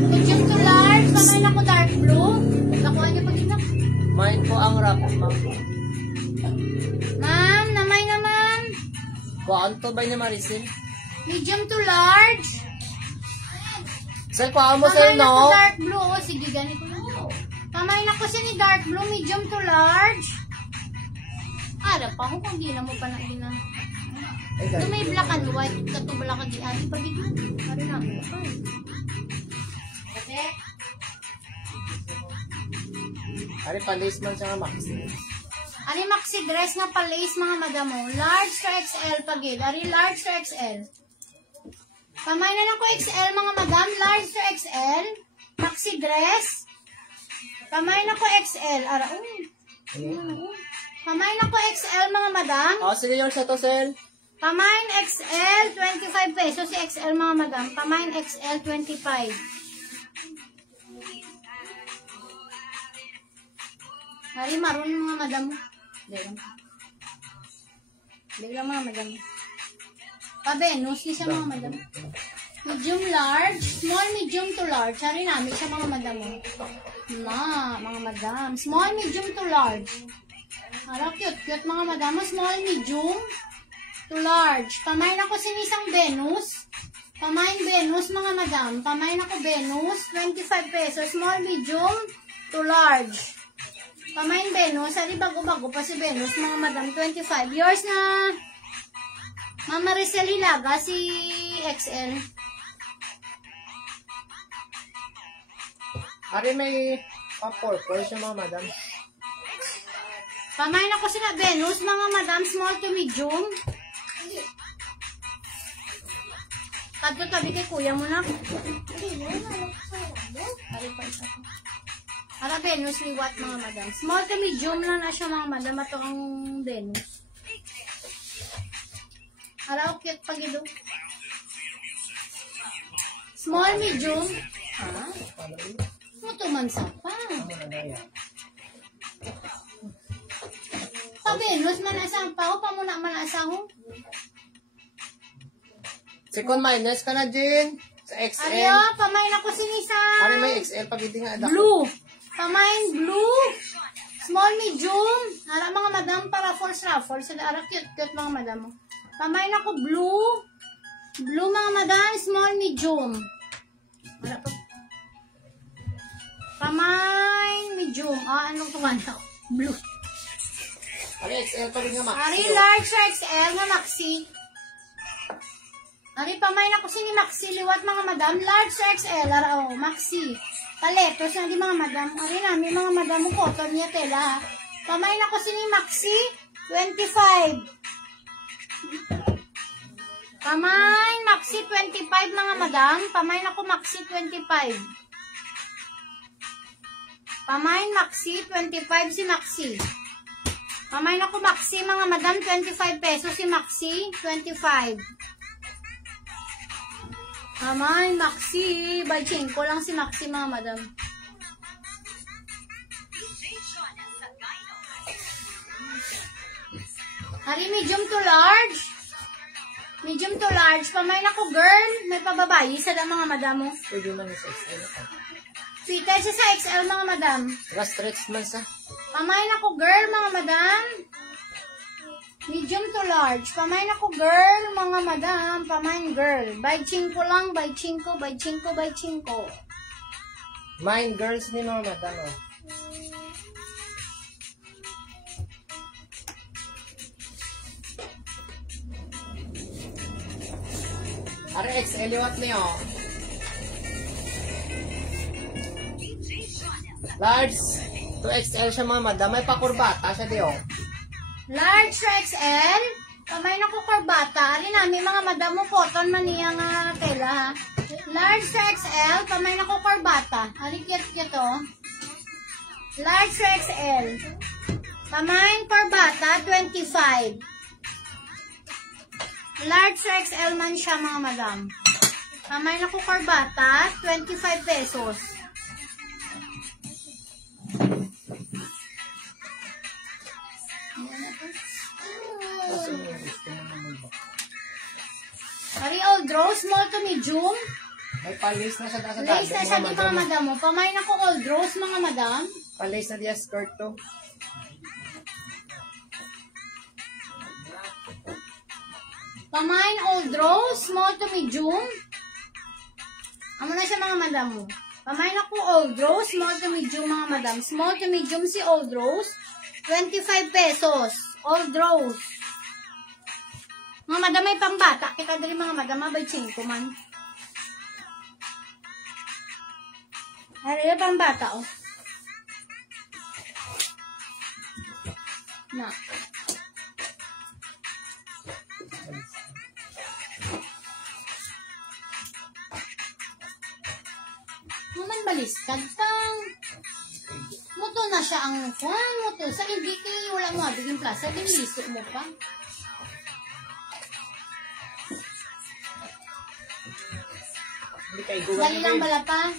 Medium to large. Pamain ako dark blue. Nakuha niyo pag inap. Main ko ang wrap, ma'am. Ma'am, namay naman. Kuhaan to ba niya Maricel? Medium to large. Sir, kuhaan mo Pamain sir, ako no? dark blue. O, sige, ganito lang. Pamain ako siya ni dark blue, medium to large. Harap pa ako kung di na mo pa na ina. Ay, Ito guys. may black and white. Ito black and white. Pag ito, hari na. Kasi, Ari palis man siya nga maxi. ari maxi dress nga palace mga madam mo. Large to XL pagid. Ari large to XL. Pamay na lang ko XL mga madam. Large to XL. Maxi dress. Pamay na ko XL. Ara, Pamay na ko XL mga madam. Oh, sige yung sa to, sir. Pamain XL, 25 pesos si XL mga madam. Pamain XL, 25. Hari, maroon yung mga madam. Hindi lang mga madam. Pabenos, siya mga madam. Medium large, small medium to large. Hari namin siya mga madam. Mga madam. Small medium to large. Hala, cute mga madam. Small medium to large. Pamain ako sinisang Venus. Pamain Venus mga madam. Pamain ako Venus. 25 pesos. Small, medium to large. Pamain Venus. Ari bago-bago pa si Venus mga madam. 25. Yours na Mama Maricel Hilaga si XL. Ari may purple siya mga madam. Pamain ako sila Venus mga madam. Small to medium. Kadto tabi kay kuya mo na. Ari pa isa ko. Ara Venus ni what mga madam. Small to medium lang na siya mga madam. Ato ang Venus. Ara cute pag ito. Small medium. Ha? Muto man sa pa. Sa Venus man asang pa. O pa muna man asang. Second minus ka na, Jin. Sa XL. Ariyo, pamain ako sinisang. Ari may XL pag hindi nga dako. Blue. Pamain blue. Small, medium. Ara mga madam para false raffles. Ara cute mga madam. Pamain ako blue. Blue mga madam. Small, medium. Ara pa. Pamain medium. Anong tuwan ako? Blue. Ari XL pag hindi nga maxi. Ari large XL nga maxi. Ari pamain ako sini maxi liwat mga madam. Large XL. Ara maxi. Paletos na di mga madam. Ari namin mga madam mo cotton niya tela. Pamain ako sini maxi 25. Pamain maxi 25 mga madam. Pamain ako maxi 25. Pamain maxi 25 si maxi. Pamain ako maxi mga madam 25 pesos si maxi 25. Pamain maxi by Chinko lang si maxi mga madam. Hari medium to large. Medium to large. Pamain ako girl. May pababayi sa mga madam mo. Pwede man sa XL. Fitted siya sa XL mga madam. Stretch man sa. Pamain ako girl mga madam. Medium to large. Pamain ako girl mga madam. Pamain girl. By Chinko lang. By Chinko. By Chinko. By Chinko. Mine girls ni mga madam. Oh. RXL liwat niyo. Large to XL siya mga madam. May pakurbata siya diyo. Large to XL. Kamay na ko korbata. Ari namin mga madam mo cotton man niya nga tela ha. Large to XL. Kamay na ko korbata. Ari kit to. Large to XL. Kamay korbata 25. Large to XL man siya mga madam. Kamay na ko korbata 25 pesos. Ari old rose, small to medium. May pa-lace na siya sa dati. Lace na siya di mga madam mo. Pamay na ko old rose mga madam. Pa-lace na diya skirt to. Pamay old rose, small to medium. Amo na siya mga madam mo. Pamay na ko old rose, small to medium mga madam. Small to medium si old rose. 25 pesos. Old rose. Mga madam may pambata. Kita dali mga madam, mabay 5 man. Hari pambata oh. Na. Naman baliskad pang. Muto na siya ang kwan. Muto. Sa hindi kayo wala mo abiging plaza. Dinilisok mo pa. Dali lang bala pa.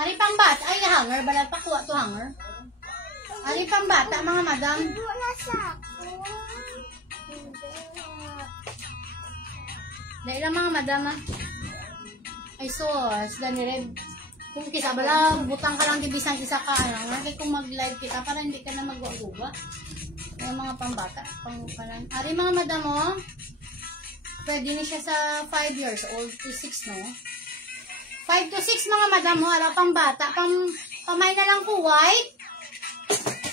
Ari pang bata. Ay, hanger. Bala pa. Kuha to hanger. Ari pang bata, mga madam. Dali lang mga madam ah. Ay sos. Dani red. Kung kisa bala, butang ka lang dibisang isa ka. Ano, kaya kung mag-live kita para hindi ka na mag-guba. Yung mga pambata. Pangpalan. Ari mga madam oh. Pwede ni siya sa 5 years old to 6, no? 5 to 6 mga madam mo, ala pang bata, pamay na lang po white.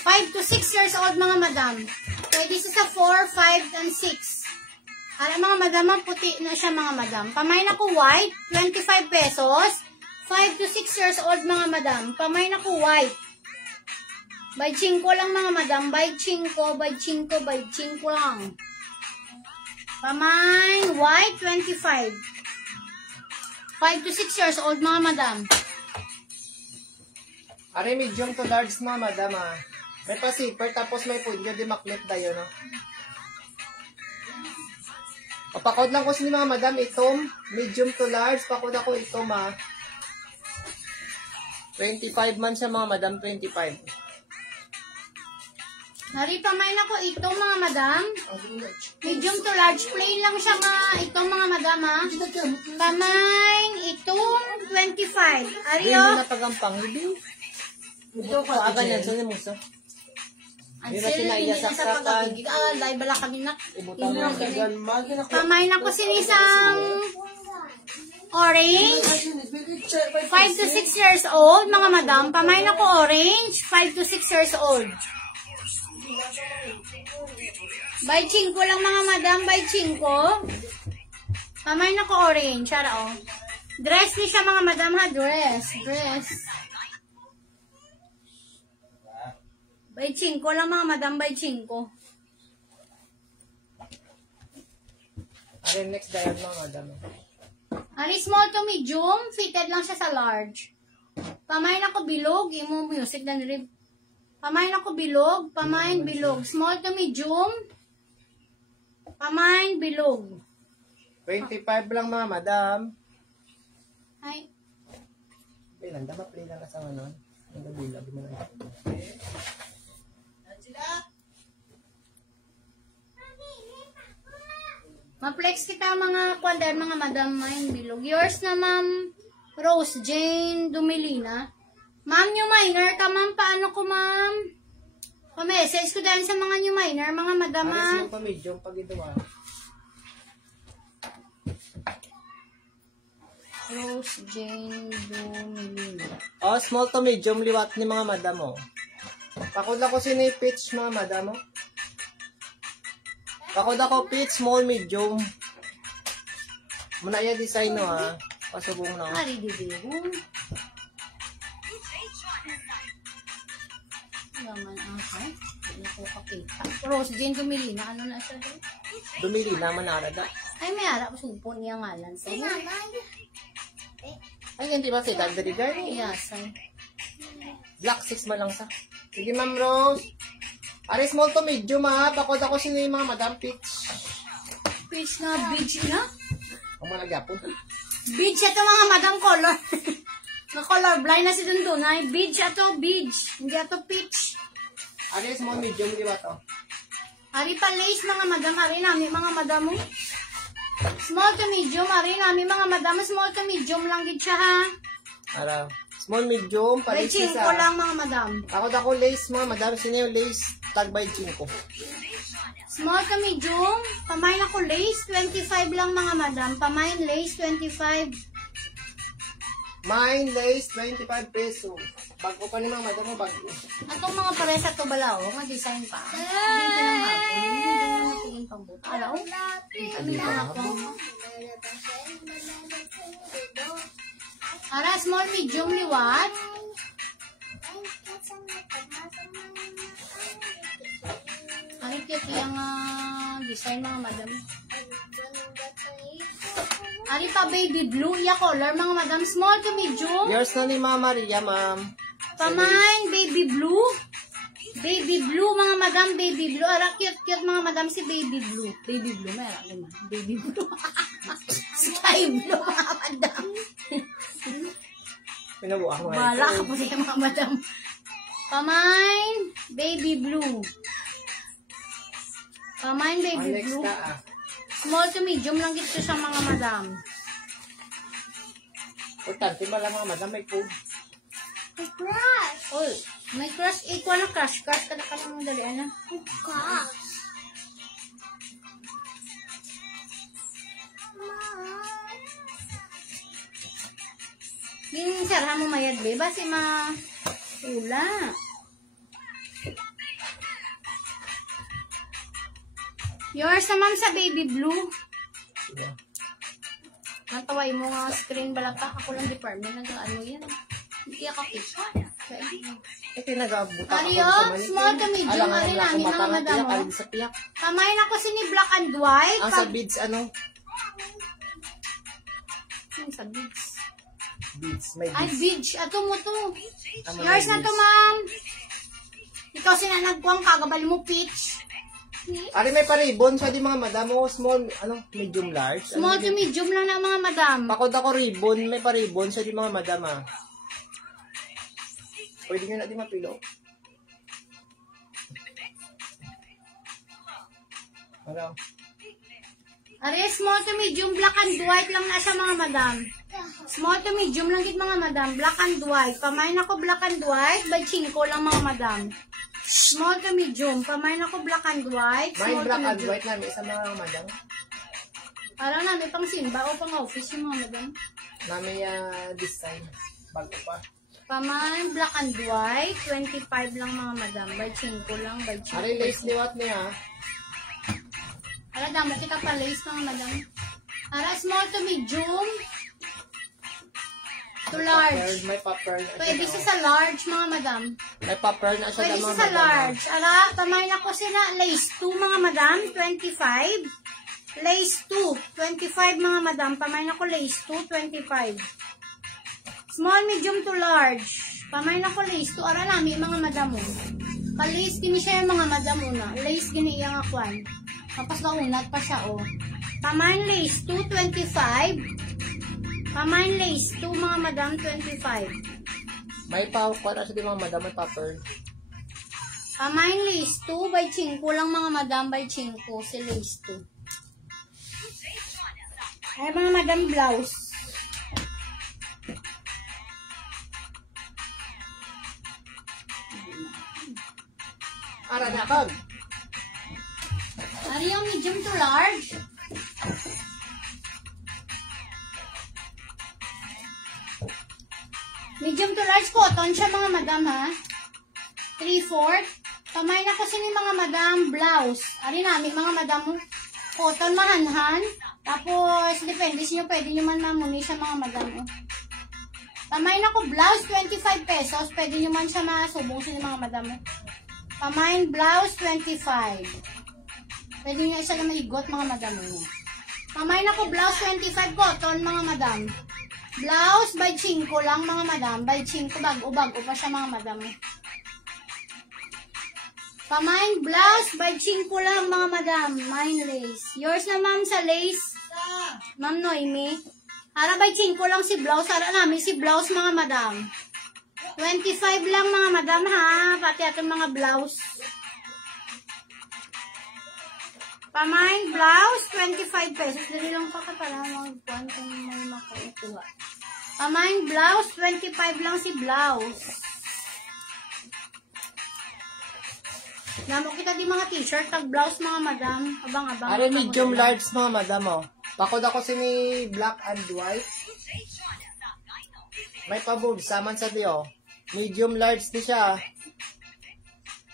5 to 6 years old mga madam. Pwede siya sa 4, 5, and 6. Ala mga madam, puti na siya mga madam. Pamay na ko white, 25 pesos. 5 to 6 years old mga madam. Pamay na ko white. By 5 lang mga madam, by 5 lang. Pamay, white, 25. 5 to 6 years old, mga madam. Ari, medium to large mga madam ah. May pa-zipper, tapos may punyo, di maklip tayo, no? Papakod lang ko sa mga madam, itom, medium to large, pakod ako itom ah. 25 man siya mga madam, 25. Hari, pamay na ko ito mga madam. Medium to large. Plain lang siya ito mga madam ha. Pamay, ito 25. Ari Hindi o. na pagampang, hindi. Ito ka, ganyan, saan mo sa? Ang sila, hindi na sa pagkakigig. Live bala kami na. Pamay na ko sinisang orange. 5 to 6 years old mga madam. Pamay na ko orange. 5 to 6 years old. By 5 lang mga madam, by 5. Pamay na ko orange, ara oh. Dress ni siya mga madam ha, dress. By 5 lang mga madam, by 5. Ari, next diet mga madam. Ari, small to medium, fitted lang siya sa large. Pamay na ko bilog, imo music dan rib. Pamain ako bilog, pamain bilog. Small to medium, pamain bilog. 25 lang mga madam. Ay, Ilan, dapat play lang kasama nun. Ang gabilag mo na. ma-flex kita mga kwander, mga madam, main bilog. Yours na ma'am Rose Jane Dumelina. Ma'am, new minor ka, ma'am. Paano ko, ma'am? Pa-message ko dahil sa mga new minor, mga madam, Alis mo pa medium pag ito ah. Rose Jane Dumelina. Oh, small to medium liwat ni mga madam oh. Pakod ako sinipitch mga madam oh. Pakod ako pitch, small, medium. Muna iya design no ha. Pasubong na. Ari dibirong. Laman ahay. Hindi ko kakita. Rose Jane dumili na. Ano na siya doon? Dumili naman narada. Ay, may harap. Supo niya ngalan sa mo. Ay, hindi ba si Daddy Gary? Yes, ay. Black 6 man lang sa. Sige, Ma'am Rose. Ari small to medium ha. Pakod ako sino yung mga Madam Peach. Peach na beach na? Ang mga nagyapon. Beach ito mga madam color. Na color blind na si Dundun. Ay, beach ito, beach. Hindi ito peach. Ari small medium, di ba to? Ari pa lace mga madam. Ari namin mga madam mo. Small to medium. Ari namin mga madam. Small to medium lang gid siya ha. Ara. Small medium, By palis 5 isa. lang mga madam. Ako lace mga madam. Sino yung lace? Tag by 5. Small to medium. Pamain ako lace. 25 lang mga madam. Pamain lace 25. Mine lace, 25 peso. Bago pa ni mga madam mo, bago. Atong mga pares at tubalaw. Nga design pa. Dito ng hapon. Hindi na natiging pambuto. Alaw? Hindi pa ako. Ara, small, medium, liwat. Ano cute yung design mga madam. Ari pa baby blue, iya color mga madam. Small to medium. Yours na ni Mama Maria, ma'am. Pamain, baby blue. Baby blue, mga madam, baby blue. Ara, cute mga madam si baby blue. Baby blue, meron naman. Baby blue. Sky blue, mga madam. Pinabuak mo. Bala ka po siya, mga madam. Pamain, baby blue. Pamain, baby Next blue. na ah. Small to medium lang dito sa mga madam. Importante mo lang mga madam, may code. Crush! Oy, may crush. Ikaw na crush. Crush ka na ka lang dali, ano? Crush. Yung sarha mo mayad, be. Basi ula. Yours naman sa baby blue. Diba? Nataway mo nga screen balata. Ako lang department. Ano yan? Hindi ako kita. Ito yung nag-aabuta ako. Ariyo, small to medium. Ari namin mga madam mo. Sa piyak. Kamain ako si ni black and white. Ang sa beads, ano? Ano sa beads? Beads, may Ay, beads. beach. Ato mo to. Tama, Yours may na to, beads. ma'am. Ikaw sinanagpuang kagabal mo, peach. Ari may pa-ribbon, siya di mga madam mo. Small, ano, medium, large. Small to medium lang na mga madam. Pakod ako ribbon, may pa-ribbon, siya di mga madam ah. Pwede nyo na di mapilo. Ano? Are, small to medium, black and white lang na siya mga madam. Small to medium lang gid mga madam, black and white. Pamain ako black and white, by 5 lang mga madam. Small to medium, pamain ako black and white. May Small black to and medium. white namin sa mga madam. Parang namin pang simba o pang office yung mga madam. Namin design. Bago pa. Pamain, black and white, 25 lang mga madam. By 5 lang, by 5. Ari lace liwat niya. Ala, damo kita pa lace mga madam. Ara, small to medium. To large. May paper na Pwede siya sa large mga madam. May paper na siya Pwede mga siya sa madam. large. Ala, pamain ako sila lace 2 mga madam, 25. Lace 2, 25 mga madam. Pamain ako lace 2, 25. Small, medium to large. Pamain ako lace 2. Ara namin mga madam mo. Pa-lace gini siya yung mga madam una. Lace gini iyang akwan. Tapos naunat pa siya oh. Pamain lace 2, 25. Pamain lace 2 mga madam, 25. May pa-paper na siya di mga madam, may paper. Pamain lace 2 by 5 lang mga madam, by 5 si lace 2. Ay mga madam blouse. Ara na kag. Ari yung medium to large. Medium to large cotton siya mga madam ha. 3/4. Pamain na kasi ni mga madam blouse. Ari namin mga madam cotton mahanhan. Tapos, depende sa inyo, pwede nyo man mamuni sa mga madam. Oh. Pamain ako blouse, 25 pesos. Pwede nyo man siya masubong sa mga madam. Oh. Pamain blouse, 25. Pwede nyo isa na maigot mga madam. Oh. Pamain ako blouse, 25 cotton mga madam. Blouse, by 5 lang mga madam. By 5, bago-bago pa siya mga madam. Pamain blouse, by 5 lang mga madam. Mine lace. Yours na ma'am sa lace. Ma'am Noemi. Ara by 5 lang si blouse. Ara namin si blouse mga madam. 25 lang mga madam ha. Pati atong mga blouse. Pamain blouse, 25 pesos. Dali lang pa ka pala magpuan kung may makukuha. Pamain blouse, 25 lang si blouse. Namo kita di mga t-shirt, tag blouse mga madam. Abang-abang. Are medium large mga madam oh. Pakod ako sini black and white. May pabog saman sa diyo. Medium large di siya.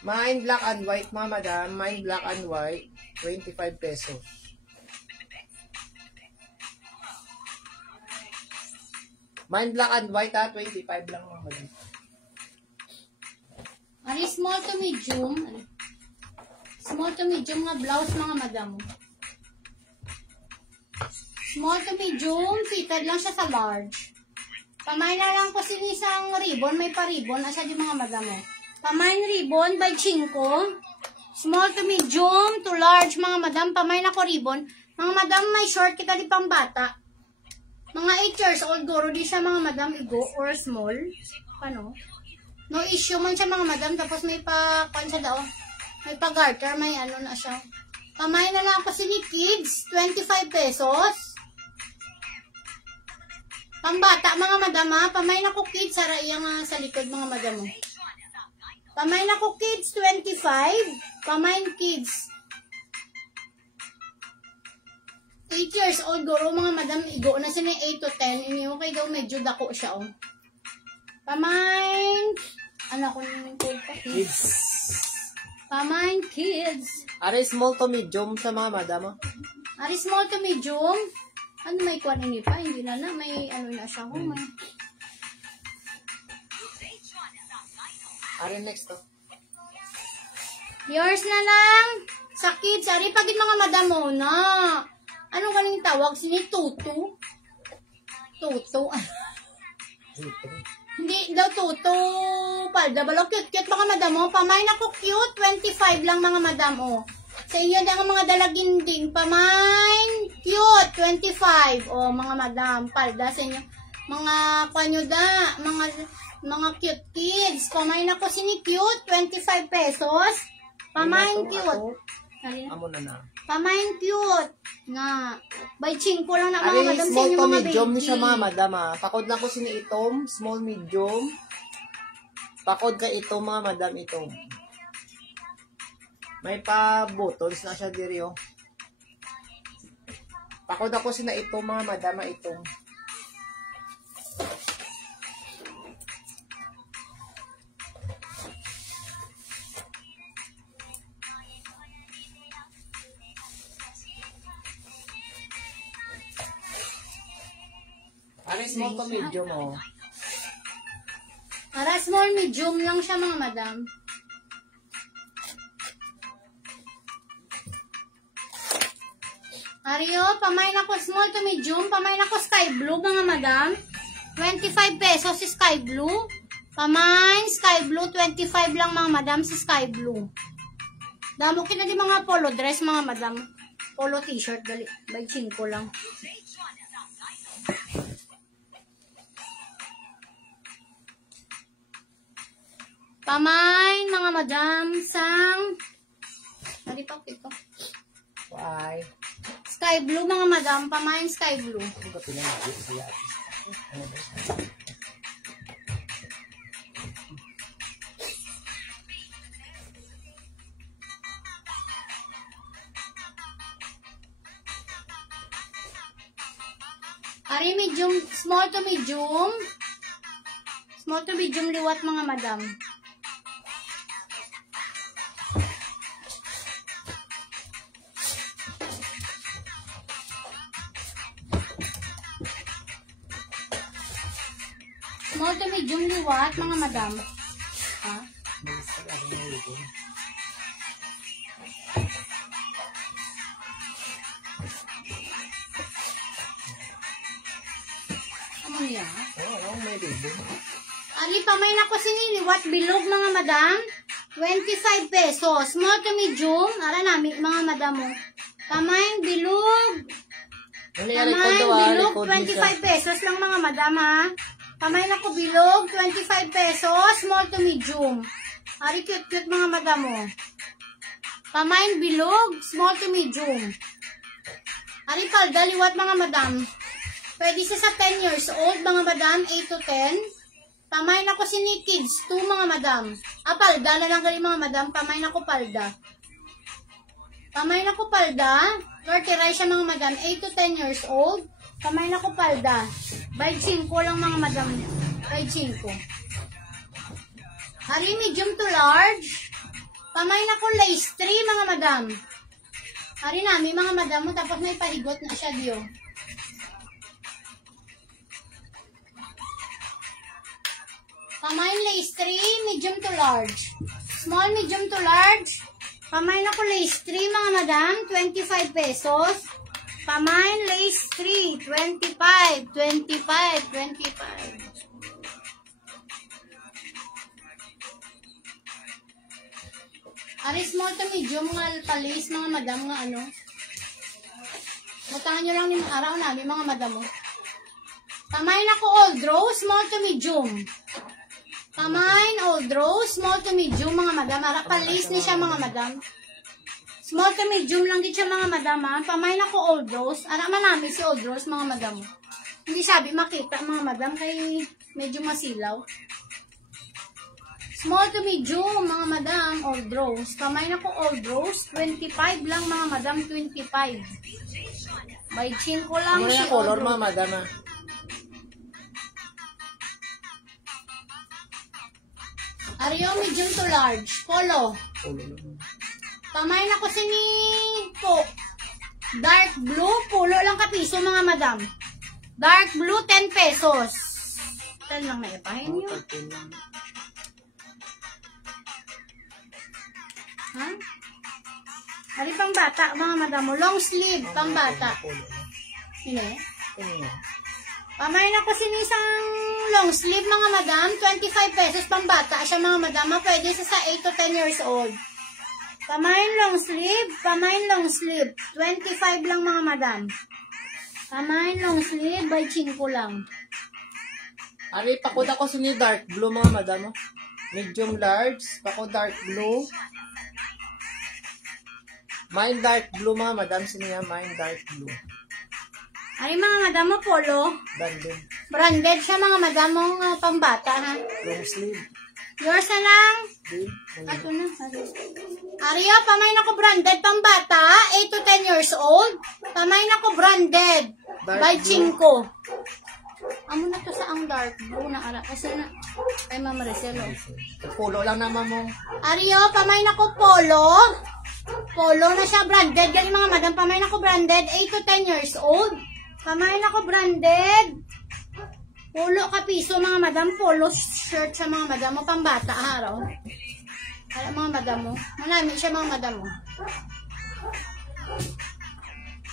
Mine black and white mga madam. Mine black and white. 25 pesos. Mine black and white ha. 25 lang mga madam. Ano small to medium? Small to medium nga blouse mga madam. Small to medium, fitted lang siya sa large. Pamain na lang ko sinisang ribbon, may pa-ribbon, asa di mga madam. Pamain ribbon by 5. Small to medium to large mga madam, pamain ako ribbon. Mga madam, may short kita di pang bata. Mga 8 years old, guro di siya mga madam, igo or small. Ano? No issue man siya mga madam, tapos may pa-kwan siya daw. May pa-garter, may ano na siya. Pamain na lang ako ni kids, 25 pesos. Pambata mga madam ha, pamain ako kids, sara iya nga sa likod mga madam. Pamain ako kids, 25. Pamain kids. 8 years old, guro mga madam, igo na sila 8 to 10. Iniyo kay daw medyo dako siya oh. Pamain, ano ko nung Kids. Pamain kids. Are small to medium sa mga madam oh. Are small to medium. Ano may kuwan ini pa? Hindi na na. May ano na siya. May... Are next to. Yours na lang. Sa kids. Are pagit mga madam mo na. Anong kaning tawag? Sini tutu? Tutu. Hindi daw tutu. Palda balo cute mga madam mo. Pamain ako cute. 25 lang mga madam mo. Sa inyo na mga dalaginding. Pamain cute. 25. O mga madam. Palda sa inyo. Mga kanyo da. Mga cute kids. Pamain ako sini cute. 25 pesos. Pamain cute. Amo na na. Pamain cute. Nga. By 5 lang na mga madam sa small inyo to mga medium baby. ni siya mga madam ha. Pakod lang ko sini itom. Small medium. Pakod ka itom mga madam itom. May pa buttons na siya diri oh. Pakod ako sina itom mga madam itom. Are small to medium oh. Para small medium lang siya mga madam. Ario, pamain ako small to medium. Pamain ako sky blue mga madam. 25 pesos si sky blue. Pamain sky blue. 25 lang mga madam si sky blue. Damo kina di mga polo dress mga madam. Polo t-shirt. By 5 lang. Pamain mga madam sang... Hindi pa ito. Why? Sky blue mga madam. Pamain sky blue. Ari medium, small to medium. Small to medium liwat mga madam. Small to medium liwat, mga madam. Ha? Ano niya? Oo, may ribbon. Ali pa may nako siniliwat bilog mga madam. 25 pesos. Small to medium. Ara nami mga madam mo. Kamay bilog. Kamay bilog 25 pesos lang mga madam ha. Kamay nako bilog 25 pesos. Small to medium. Ari cute mga madam mo. Kamay bilog small to medium. Ari palda liwat mga madam. Pwede siya sa 10 years old mga madam, 8 to 10. Pamay na ko si ni kids, 2 mga madam. Palda na lang gali mga madam, pamay na ko palda. Pamay na ko palda, tortiray siya mga madam, 8 to 10 years old. Pamay na ko palda. By 5 lang mga madam, by 5. Hari medium to large. Pamay na ko lace 3 mga madam. Hari nami mga madam mo, tapos may pahigot na siya diyo. Kamay lace 3, medium to large. Small, medium to large. Kamay na ko lace 3, mga madam, 25 pesos. Kamay lace 3, 25, 25, 25. Ari small to medium, mga palis, mga madam, nga ano. Butangan nyo lang yung araw namin, mga madam mo. Kamay na ko old rose, small to medium. Kamay, old rose, small to medium, mga madam. Ara palis ni siya, mga madam. Small to medium lang din siya, mga madam, ha. Kamay na ko old rose. Ara man namin si old rose, mga madam. Hindi sabi makita, mga madam, kay medyo masilaw. Small to medium, mga madam, old rose. Kamay na ko old rose, 25 lang, mga madam, 25. By 5 lang Ano si yung color, old rose. mga madam, ha? Ario, medium to large. Polo. Kamay na ko si ni po. Dark blue, pulo lang kapiso, mga madam. Dark blue, 10 pesos. 10 lang na ipahin nyo. Ha? Ari pang bata, mga madam mo. Long sleeve, pang bata. Hindi. Kamay na ko sinisang long sleeve, mga madam. 25 pesos pang bata siya, mga madam. Pwede siya sa 8 to 10 years old. Kamay long sleeve, kamay long sleeve. 25 lang, mga madam. Kamay long sleeve, by 5 lang. Ari, pakod ako sini dark blue, mga madam. Medium large, pakod dark blue. Mine dark blue, mga madam. Siniya, mine dark blue. Ay, mga madam mo, polo. Branded. Branded siya, mga madam mong pambata, ha? Long sleeve. Yours na lang. Ato na. Ario, pamay na ko branded pambata. 8 to 10 years old. Pamay na ko branded. By 5. Amo na to sa ang dark blue na ara. Kasi na, kay Mama Maricelo. Pulo lang naman mo. Ario, pamay na ko polo. Polo na siya branded. Galing mga madam, pamay na ko branded. 8 to 10 years old. Pamay na ko branded. Polo kapiso, mga madam. Polo shirt sa mga madam mo. Pambata, araw. Kaya mga madam mo. Manami siya, mga madam mo.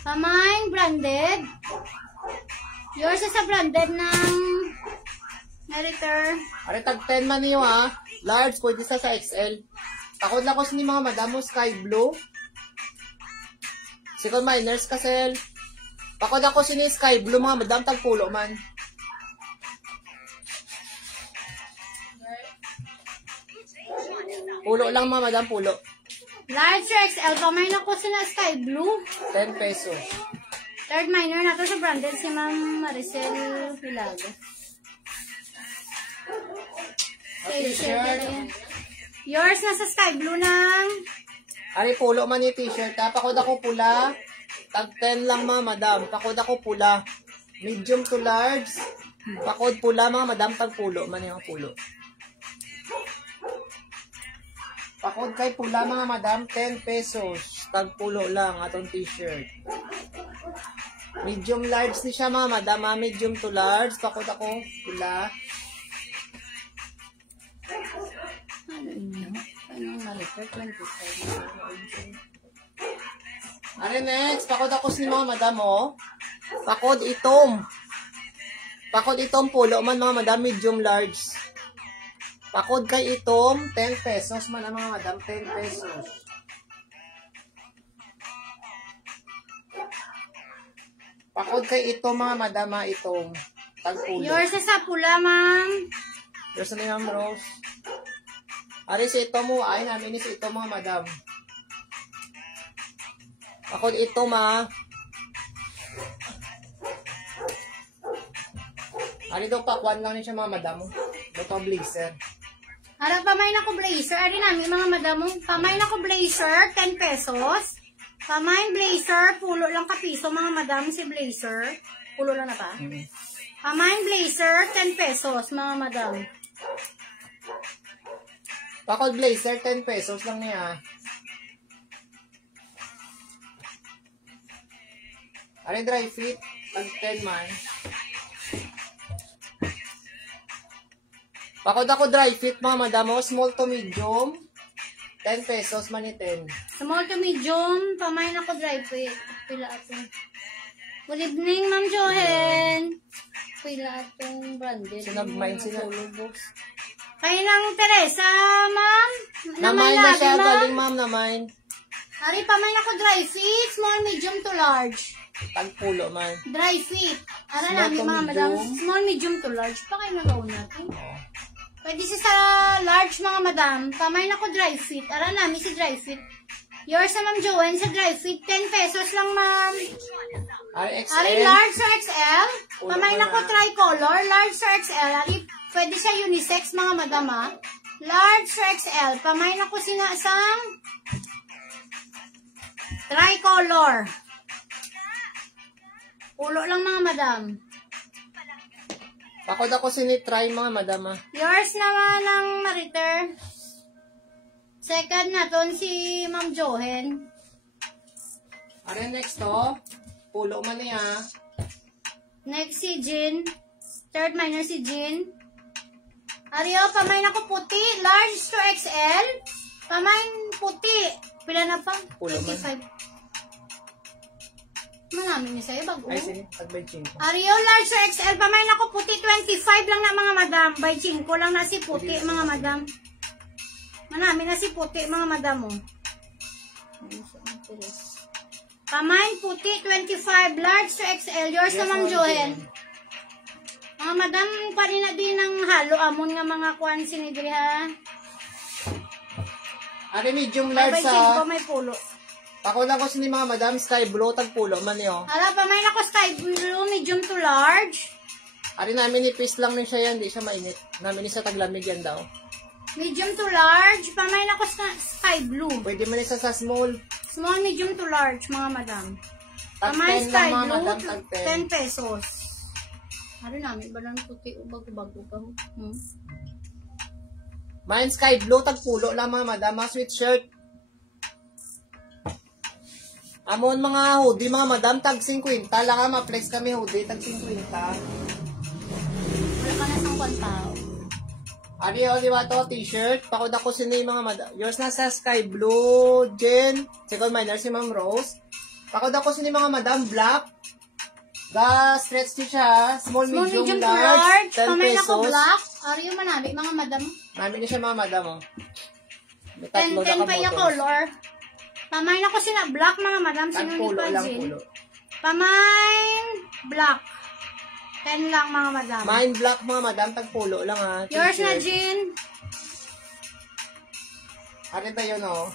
Pamay, branded. Yours is a branded ng Meritor. Ari, tag 10 man niyo, ha. Large, pwede sa XL. Takot lang ko sa mga madam mo, sky blue. Second minors kasi. Pakod ako sini sky blue, mga madam, tagpulo man. Pulo lang, mga madam, pulo. Large XL, pamay na ko sila sky blue. 10 pesos. Third minor na to sa branded si Ma'am Maricel Hilaga. T-shirt. Yours na sa sky blue ng Ari, pulo man yung t-shirt, ha. Pakod ako pula. Tag 10 lang, mga madam. Pakod ako pula. Medium to large. Pakod pula, mga madam, tag pulo man yung pulo. Pakod kay pula, mga madam, 10 pesos. Tag pulo lang atong t-shirt. Medium large ni siya, mga madam, ha? Medium to large. Pakod ako pula. Anong Maricar? 25. Ano next? Pakod ako si mga madam, oh. Pakod itom. Pakod itom pulo man mga madam, medium large. Pakod kay itom, 10 pesos man ang mga madam, 10 pesos. Pakod kay itom mga madam, itong tagpulo. Yours sa pula, ma'am. Yours na yung Rose. Ari si itom mo, ay namin si itom mga madam. Pakod itom Ari daw pakwan lang niya mga madam. Ito blazer. Ara, pamay na ko blazer. Ari namin mga madamo. Pamay na ko blazer, 10 pesos. Pamay blazer, pulo lang ka piso mga madam si blazer. Pulo lang na pa. Pamay blazer, 10 pesos mga madam. Pakod blazer, 10 pesos lang niya. Ari dry fit, tag 10 man. Pakod ako dry fit mga madam, small to medium. 10 pesos man 10. Small to medium, pamay na ko dry fit. Pila ato. Good evening, Ma'am Johen. Pila atong branded. Sinabmain sila. Kaya lang, Teresa, ma'am. Namain na siya, ma'am. galing ma'am, namain. Ari, pamay na ko dry fit, small, medium to large. Tagpulo man. Dry fit. Ara Small namin to mga madam. medium. Small, medium to large. Pa kayo nagawa natin. Pwede siya sa large mga madam. Pamay na ko dry fit. Ara namin si dry fit. Yours sa Ma'am Joanne sa dry fit. 10 pesos lang ma'am. RXL. Ari large or XL. Pamay na ko na. tricolor. Large or XL. Ari pwede siya unisex mga madam ha. Large or XL. Pamay na ko sinasang tricolor. Ulo lang mga madam. Pakod ako sinitry mga madam. Yours naman ang Mariter. Second na ton si Ma'am Johen. Ano next to? Pulo man niya. Next si Jean. Third minor si Jean. Ariyo, pamay na ko puti. Large to XL. Pamay puti. Pila na pa? Pulo man. 25. Mangamin niya sa'yo, bago. Ay, sige. Tagbay 5. Ariyo, large to XL. Pamay na ko puti. 25 lang na mga madam. By 5 lang na si puti, mga madam. Manami na si puti, mga madam, oh. Pamay puti, 25. Large to XL. Yours Yes, na, Ma'am Ma'am Johen. Mga madam, pa rin na din ng halo. Amon nga mga kwan sinidri, ha? Ano medium By large 5 sa... may pulo. Pakod ako sini mga madam, sky blue, tagpulo man niyo. Hala, pamay na ko sky blue, medium to large. Ari namin ipis lang din siya yan, di siya mainit. Namin isa taglamig yan daw. Medium to large. Pamay na ko sky blue. Pwede man isa sa small. Small, medium to large, mga madam. Tag Pamay 10 sky lang mga blue, madam, tag 10. 10 pesos. Ano namin, ba lang puti o bago-bago ka? Mine sky blue, tagpulo lang mga madam, mga sweatshirt. Amon mga hoodie mga madam, tag 50. Lang ka, ma-flex kami hoodie, tag 50. Wala ka na sang kontao. Ari, o, di ba ito, t-shirt? Pakod ako sini mga madam. Yours na sa sky blue, Jen. Second minor, si Ma'am Rose. Pakod ako sini mga madam, black. The stretch niya siya, small, medium, to large, 10 Pamay na ko pesos. black. Ari yung manabi, mga madam. Namin na siya mga madam, oh. May 10 tatlo na pa yung kabotos. color. Pamay na ko sina black, mga madam. Tagpulo Sinunod pa lang Jean. pulo. Pamay black. 10 lang, mga madam. Mine black mga madam, tagpulo lang ha. Yours na, T-shirt. Jean. Ano ba yun, oh?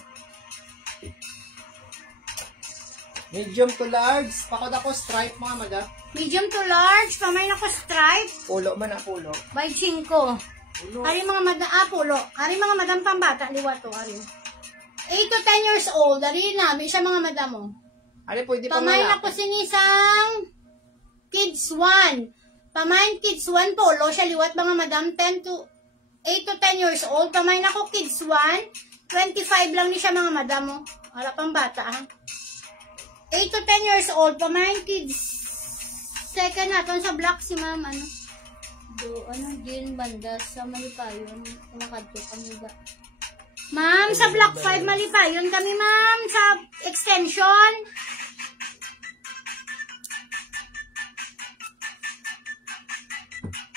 Medium to large. Pakod ako stripe mga madam. Medium to large. Pamay na ko stripe. Pulo man na pulo. By 5. Pulo. Ari mga madam, pulo. Ari mga madam pambata, liwa to, ari. 8 to 10 years old, ari namin siya mga madam, oh. Ano pwede pa Pamay na malaki? ko sinisang kids 1. Pamay kids 1 polo, siya liwat mga madam, 8 to 10 years old. Pamay na ko kids 1, 25 lang ni siya mga madam, oh. Wala pang bata, ha. 8 to 10 years old, pamay kids. Second natin sa black si ma'am, ano, Jean Banda sa Malipayon, kumakadto kami ba. Ma'am, sa block 5, mali pa. Yun kami, ma'am, sa extension.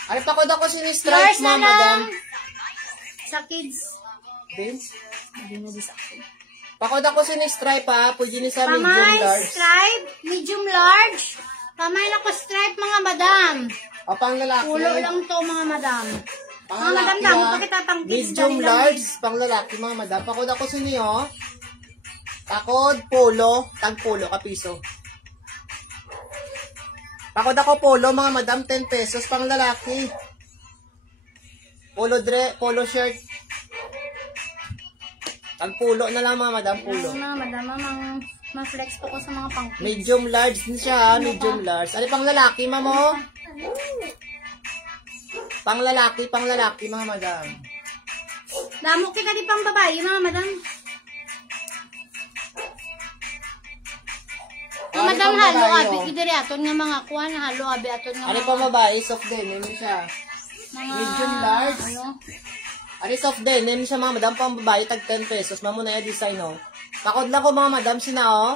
Ay, pakod ako sinistripe, Yours na mga madam. lang. Sa kids. Vince? Hindi na di sa akin. Pakod ako sinistripe, ha. Pwede ni sa medium Pamay, large. stripe, medium large. Pamay na ko stripe, mga madam. O, pang lalaki. Pulo lang to, mga madam. Pang Mga madam, lalaki, damo ha. pa kita tang kids. Medium dali lang. large, pang lalaki, mga madam. Pakod ako siniyo. Pakod, polo, tag polo, kapiso. Pakod ako polo, mga madam, 10 pesos, pang lalaki. Polo shirt. Tag pulo na lang, mga madam, pulo. Mga madam, ma-flex po ko sa mga pang kids. Medium large din siya, ha? Medium large. Ano pang lalaki, mamo? Pang lalaki, mga madam. Damo kita di pang babae, mga madam. Mga Ano madam, pang halo babae, abi. oh? Idiri aton nga mga kuha na halo abi aton nga Ano mga... pang babae? Soft denim siya. mga medium large? Ano? Ano soft denim siya, mga madam, pang babae, tag 10 pesos. Mamo na yung design, oh. Pakod lang ko, mga madam, sina, oh.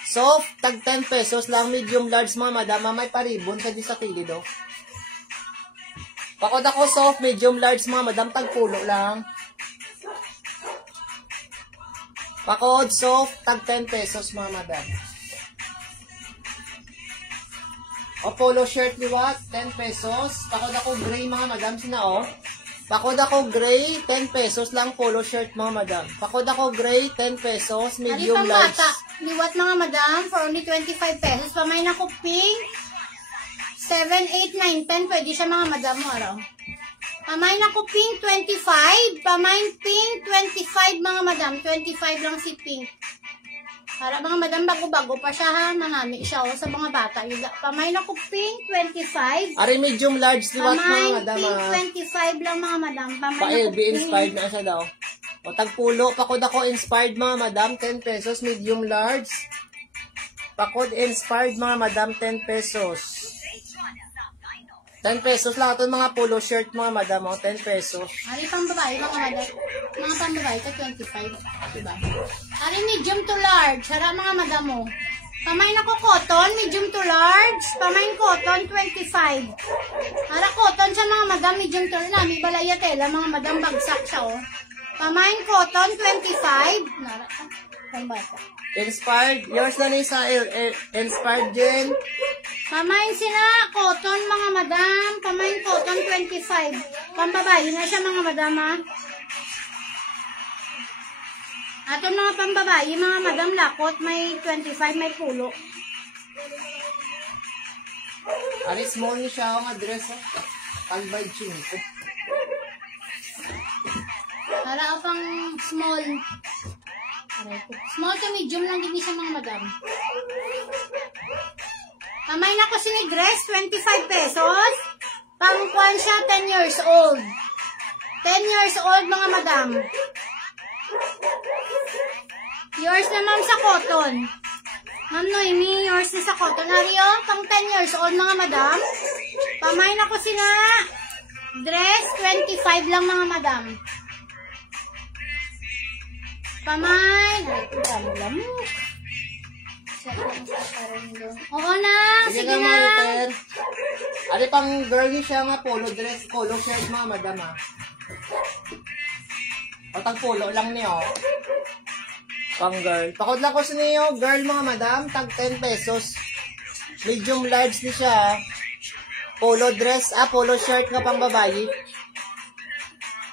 Soft, tag 10 pesos lang. Medium large, mga madam, may paribon sa di sa kilid, oh. Pakod ako, soft, medium large, mga madam, tag pulo lang. Pakod, soft, tag 10 pesos, mga madam. O, polo shirt liwat, 10 pesos. Pakod ako gray, mga madam, sina, oh. Pakod ako gray, 10 pesos lang, polo shirt, mga madam. Pakod ako gray, 10 pesos, Ano medium pang large. bata? Liwat mga madam for only 25 pesos. Pamay na ko pink. 7, 8, 9, 10. Pwede siya mga madam mo, araw. Pamay na ko pink, 25. Pamay pink, 25 mga madam. 25 lang si pink. Para mga madam, bago-bago pa siya ha. Manami siya o sa mga bata. Pamay na ko pink, 25. Ari, medium large liwat, mga Pamay madam, pink, 25 lang mga madam. Pamay na ko Pa-LB pink. inspired na siya daw. O, tagpulo, pakod ako inspired, mga madam, 10 pesos, medium large. Pakod inspired, mga madam, 10 pesos. 10 pesos lang ito mga polo shirt, mga madam, o, 10 pesos. Ari pang babae, mga madam. Mga pang babae, ka 25. Diba? Ari medium to large. Hara mga madam mo. Pamain ako cotton, medium to large. Pamain cotton, 25. Hara cotton siya mga madam, medium to large. Nami balaya tela, mga madam, bagsak siya oh. Pamain cotton, 25. Nara, pang bata. Inspired, yours na rin sa inspired din. Pamain sila, cotton mga madam. Pamain cotton, 25. Pambabae na siya mga madam ha. Ato mga pambabae, mga madam lakot, may 25, may pulo. Ari, small niya siya ang address, o. Talbay chinko. Para pang small. Small to medium lang din siya mga madam. Kamay na ko sinidress, 25 pesos. Pangkuhan siya, 10 years old. 10 years old mga madam. Yours na ma'am sa cotton. Ma'am Noemi, yours na sa cotton. Ario, pang 10 years old mga madam. Pamay na ko sina. Dress, 25 lang mga madam. Pamay. Oo na, sige na. Ari, pang girly siya nga polo dress, polo shirt, mga madam, ha. O, tag polo lang niyo. Pang girl. Pakod lang ko sa niyo, girl, mga madam, tag 10 pesos. Medium large ni siya, ha. Polo dress, polo shirt nga pang babae.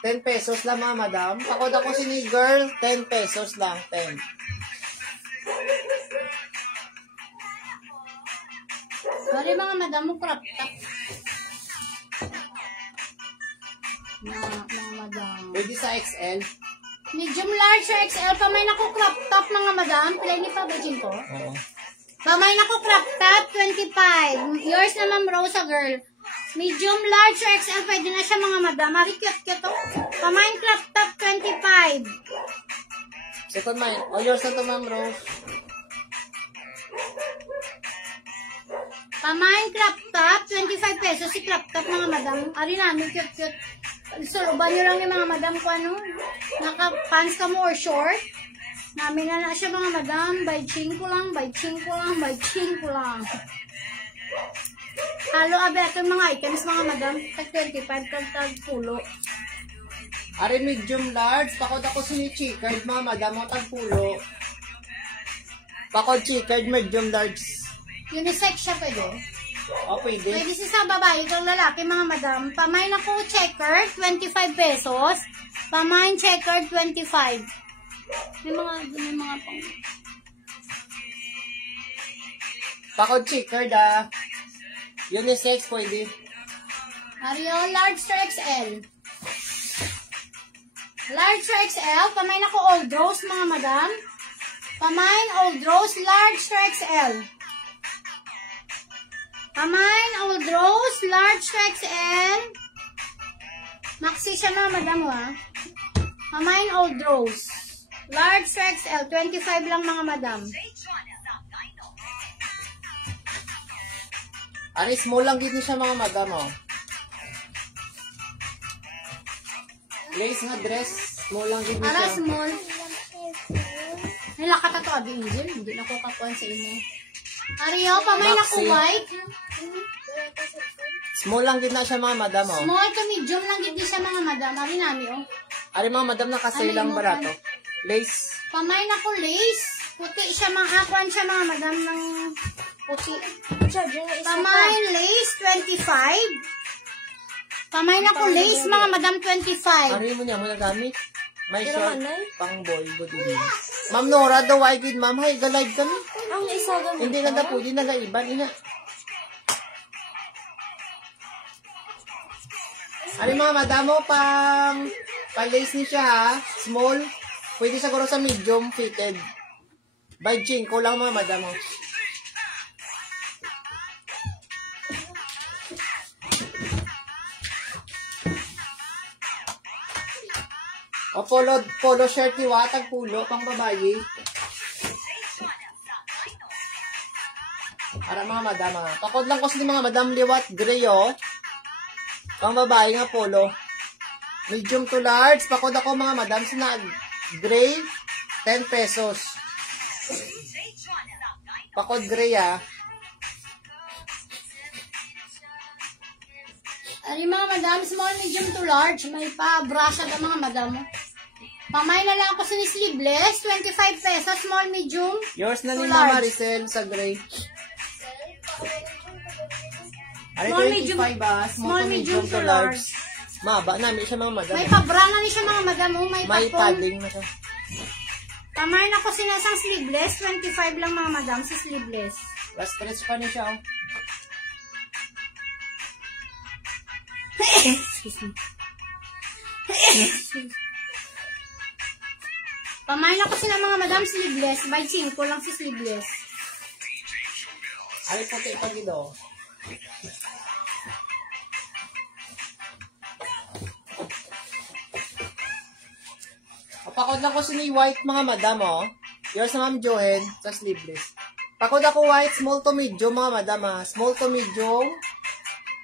10 pesos lang, mga madam. Pakod ako sa ni girl, 10 pesos lang, 10. Sorry mga madam mo crop top. Mga madam. Pwede sa XL. Medium large or XL, pamay na ko crop top mga madam. Pilay ni pa, bajin ko. Oo. Pamay na ko crop top, 25. Yours na ma'am Rosa girl. Medium large or XL, pwede na siya mga madam. Mari cute to. Pamay crop top, 25. Second mine. O, yours na to, Ma'am Rose. Pamay crop top, 25 pesos si crop top mga madam. Ari namin cute. Suluban nyo lang yung mga madam ko ano. Naka-pants ka mo or short. Namin na siya mga madam. By chinko lang, by chinko lang, by chinko lang. Halo abe ito yung mga items mga madam. Tag 25, tag pulo. Ari medium large. Pakod ako sini chicard mga madam. O tagpulo. Pakod chicard medium large. Unisex siya pwede. O pwede. Pwede siya sa babae kang lalaki mga madam. Pamain ako checker, 25 pesos. Pamain checker, 25. May mga pang... Pakod chicard ah. Unisex pwede. Mario, large to XL. Large to XL. Pamain ako old rose mga madam. Pamain old rose, large to XL. Pamain old rose, large to XL. Maxi siya mga madam ha. Pamain old rose. Large to XL, 25 lang mga madam. Ari small lang gini siya mga madam oh. Lace nga dress, small lang gini Para siya. small. Nalakat ato abi Angel, hindi na ko kakuan sa imo. Ariyo, pamay na ko Maxi. white. Small lang gid na siya mga madam oh. Small to medium lang gid siya mga madam. Ari nami oh. Ari mga madam nakasale lang barato. Lace. Pamay na ko lace. Puti siya mga akuan siya mga madam ng puti. Pamay lace 25. Pamay na ko lace mga madam 25. Ari mo niya mo nagamit. May short pang boy body. Ma'am Nora daw ay gid ma'am hay ga-live kami. Ang isa gamit. Hindi na daw pwede nagaiban ina. Ari mga madam mo pang lace ni siya ha. Small. Pwede siguro sa medium fitted. By Jinko lang mga madam mo. O polo shirt ni Watag pulo pang babae. Para mga madam ha. Pakod lang ko sa mga madam liwat gray oh. Pang babae nga polo. Medium to large. Pakod ako mga madam sa gray 10 pesos. Pakod gray ah. Ari mga madam, small, medium to large. May pa-brush ang mga madam. Pamay na lang ako sa sleeveless, 25 pesos, small, medium. Yours na to ni large. Mama Maricel sa gray. Ari Small, 25 medium- ah. Small to medium to large. Maba namin siya mga madam. May pa-bra na ni siya mga madam. Oh, may May pa-pong. padding na siya. Pamay na ako sinasang sleeveless, 25 lang mga madam sa sleeveless. Last stretch pa niya siya oh. Excuse me. Pamay na kasi ng mga madam sleeveless. By 5 lang si sleeveless. Ari puti pa gido. Pakod lang ko sini white mga madam oh. Yours na Ma'am Johen sa sleeveless. Pakod ako white, small to medium mga madam ah. Small to medium.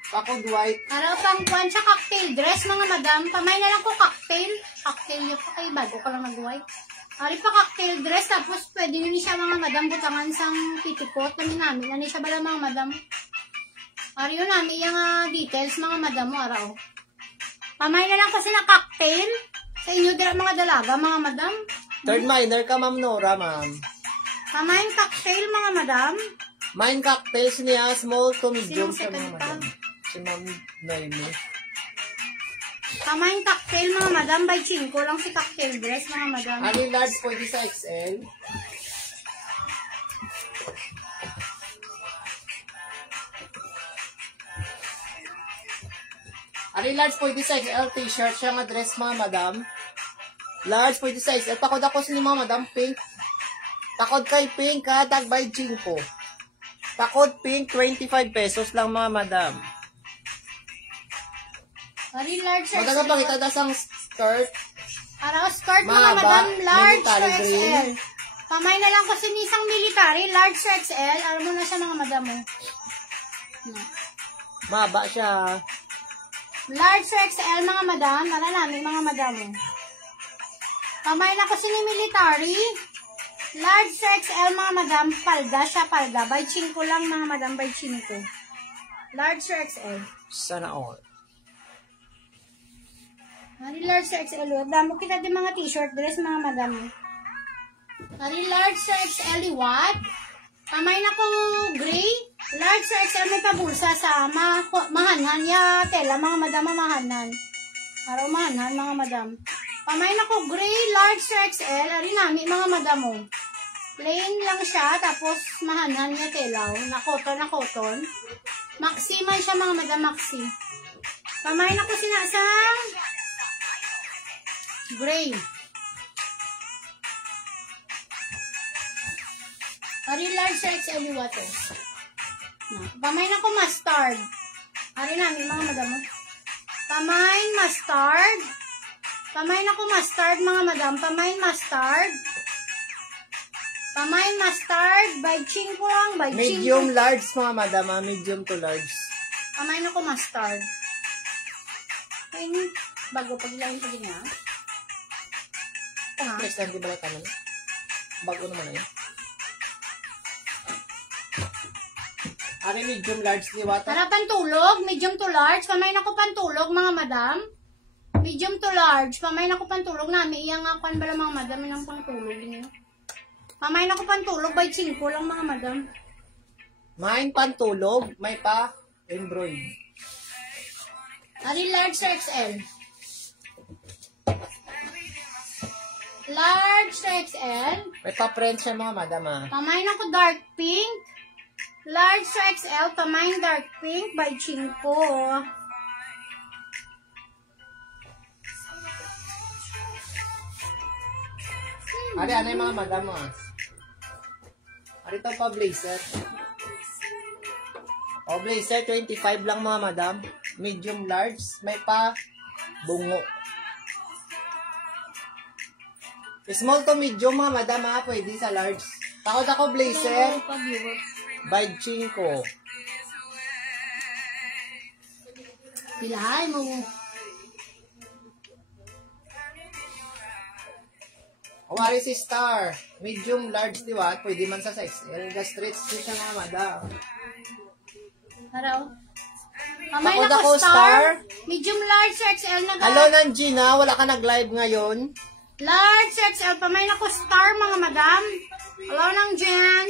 Pakod white. Para pang kuwan siya cocktail dress mga madam. Pamay na lang ko cocktail. Cocktail yung pa kayo bago ka lang nag-white. Ari pa cocktail dress. Tapos pwede yun siya mga madam butangan sang pitikot. Namin. Ano siya bala mga madam? Ari yun namin yung details mga madam mo araw. Pamay na lang kasi na cocktail. Sa inyo dala mga dalaga mga madam. Third minor ka Ma'am Nora ma'am. Pamay cocktail mga madam. Mine cocktails niya, small to medium Sinong sa mga second madam. Si Ma'am Noemi. Pamay cocktail mga madam. By 5 lang si cocktail dress mga madam. Ani large pwede sa XL. Ani large pwede sa XL t-shirt siya nga dress mga madam. Large pwede sa XL. Takod ako sa mga madam pink. Takod kay pink ha, tag by 5. Takod pink 25 pesos lang mga madam. Ari large size. Maganda pa kita dasang skirt. Araw skirt mga Mahaba, madam, large to military green. XL. Pamay na lang kasi nisang military, large to XL. Alam mo na siya mga madam mo. Maba siya. Large to XL mga madam. Wala namin mga madam. Kamay na ko ni military. Large to XL mga madam. Palda siya, palda. By 5 lang mga madam, by 5. Large to XL. Sana all. Hari large to XL. Damo kita din mga t-shirt dress mga madam. Hari large to XL what? Kamay na ko gray. Large to XL may pabulsa sa mahanhan ya tela mga madam, mahanhan. Araw mahanhan mga madam. Kamay na ko gray large to XL. Ari nami mga madam mo. Plain lang siya tapos mahanhan niya telaw. Na cotton. Maxi man siya mga madam, maxi. Kamay na ko sinasang gray. Ari large to XL water. Kamay na ko mustard. Ari namin mga madam. Kamay mustard. Kamay na ko mustard mga madam. Kamay mustard. Kamay mustard. By 5 lang. By 5. Medium large mga madam. Medium to large. Kamay na ko mustard. Ayun. Bago paglain pa din nga. Ha? Next time di ba naman? Bago naman na yun. Ari medium large ni Wata. Para pantulog, medium to large. Kamay na ko pantulog, mga madam. Medium to large. Kamay na ko pantulog namin. Iyang nga kwan bala mga madam. Inang pantulog niyo. Kamay na ko pantulog. By 5 lang mga madam. Mine pantulog. May pa embroid. Ari large to XL. Large to XL. May pa print siya mga madam ah. Kamay na ko dark pink. Large to XL, kamay dark pink by 5. Ari, ano yung mga madam ah? Ari to pa blazer. O blazer, 25 lang mga madam. Medium large. May pa bungo. Small to medium mga madam ah. Pwede sa large. Takot ako blazer. By 5. Pilahay mo. Kumari si Star. Medium large, di ba? Pwede man sa XL. Ga-stretch siya mga madam. Araw. Kamay na Takot ko ako, star. Star. Medium large XL na Hello, Nanjina. Wala ka nag-live ngayon? Large XL. Kamay na ko star mga madam. Hello nang Jen.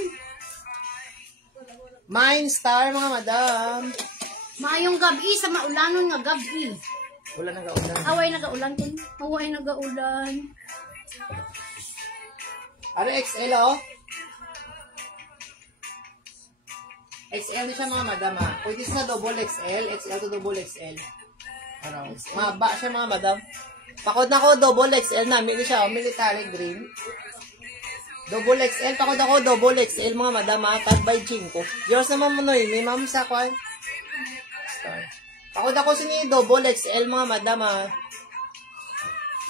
Mine Star mga madam. Maayong gabi sa maulanon nga gabi. Wala nang gaulan. Away nagaulan kun. Away nagaulan. Ano XL oh? XL na siya mga madam ha. Pwede sa double XL. XL to double XL. Ano? Maba siya mga madam. Pakod na ko double XL na. Mili siya. Military green. Double XL. Pakod ako double XL mga madam ha. Tag by 5. Diyos naman mo noy. May ma'am sa kwan. Pakod ako sini double XL mga madam ha.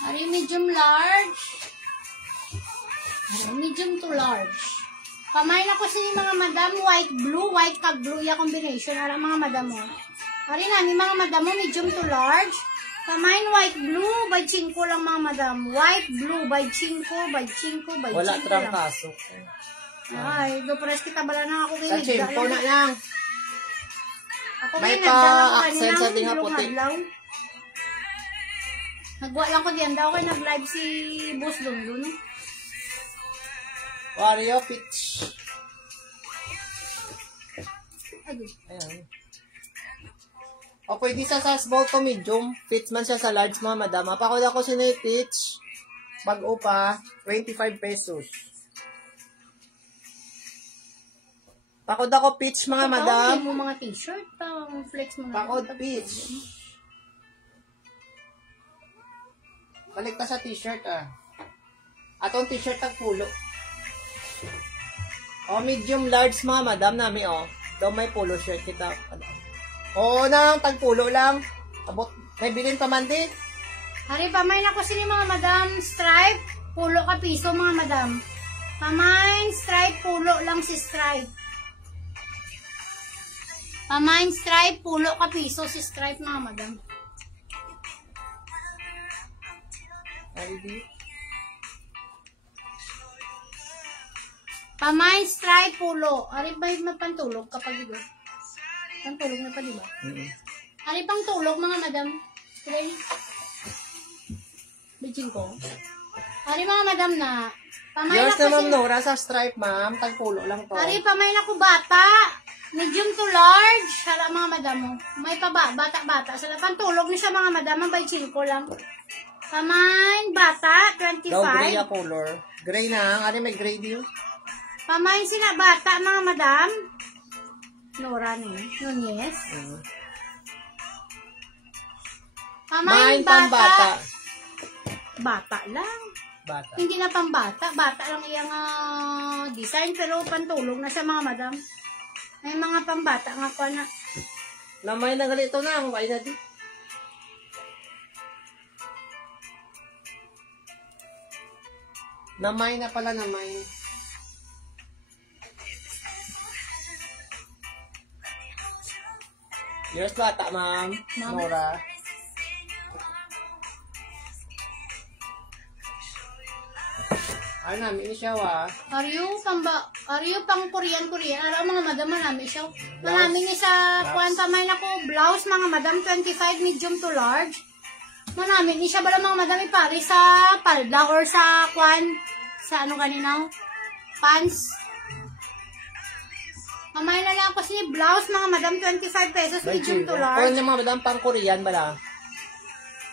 Ari medium large. Medium to large. Kamay na ko si mga madam white blue, white kag blue ya combination ara mga madam mo. Ari na ni mga madam mo medium to large. Kamay white blue by 5 lang mga madam. White blue by 5 by 5 by 5. Wala trangkaso. Ay, do pres kita bala na ako Sa kinig. chimpo na lang. Ako May nagdala ko pa-accent sa tinga kaninang puti. adlaw. Nagwa lang ko diyan daw kay nag-live si Boss Lundun. Wario Peach. Ayan. O pwede sa small to medium. Fits man siya sa large mga madam. Pakod ako sinay Peach. Bago pa, 25 pesos. Pakod ako Peach mga madam. Ikaw, mo mga t-shirt, flex mo na. Pakod Peach. Balik ta sa t-shirt ah. Atong t-shirt ang pulo. O medium large mga madam nami o. Daw may polo shirt kita. Oo nang tagpulo lang. Abot, may bilin pa man din. Hari, pamay na ko sini mga madam, stripe, pulo ka piso mga madam. Pamay, stripe, pulo lang si stripe. Pamay, stripe, pulo ka piso si stripe mga madam. Ari di. Pamain stripe pulo. Ari ba yung pantulog kapag ito? Pantulog na pa, di ba? Ari pang tulog, mga madam. Kaya Bijing ko. Ari mga madam na. Pamain Yours ako na Ma'am Nora sa stripe, ma'am. Tagpulo lang to. Ari, pamain ako bata. Medium to large. Hala mga madam mo. May pa ba? Bata-bata. Sa pantulog ni siya mga madam. Ang baychil ko lang. Pamain bata. 25. Daw gray a color. Gray na. Ari may gray din. Pamain sina bata mga madam. Nora ni. Nunez. Pamain Main pambata. Bata lang. Bata. Hindi na pambata. Bata lang iyang design. Pero pantulog na siya mga madam. May mga pambata nga pa na. Lamay na galito na. Ang why na di. Namay na pala, namay. Yours bata, ma'am. Ma'am. Nora. Ano namin siya, wa? Are you pang Korean? Ano mga madam manami siya? Manami ni sa kuwan pamain ako blouse mga madam 25 medium to large. Manami ni siya bala mga madam ipari sa palda or sa kuwan sa ano kanina? Pants. Mamay na lang ako si blouse mga madam 25 pesos medium to Kung large. yung mga madam pang Korean bala.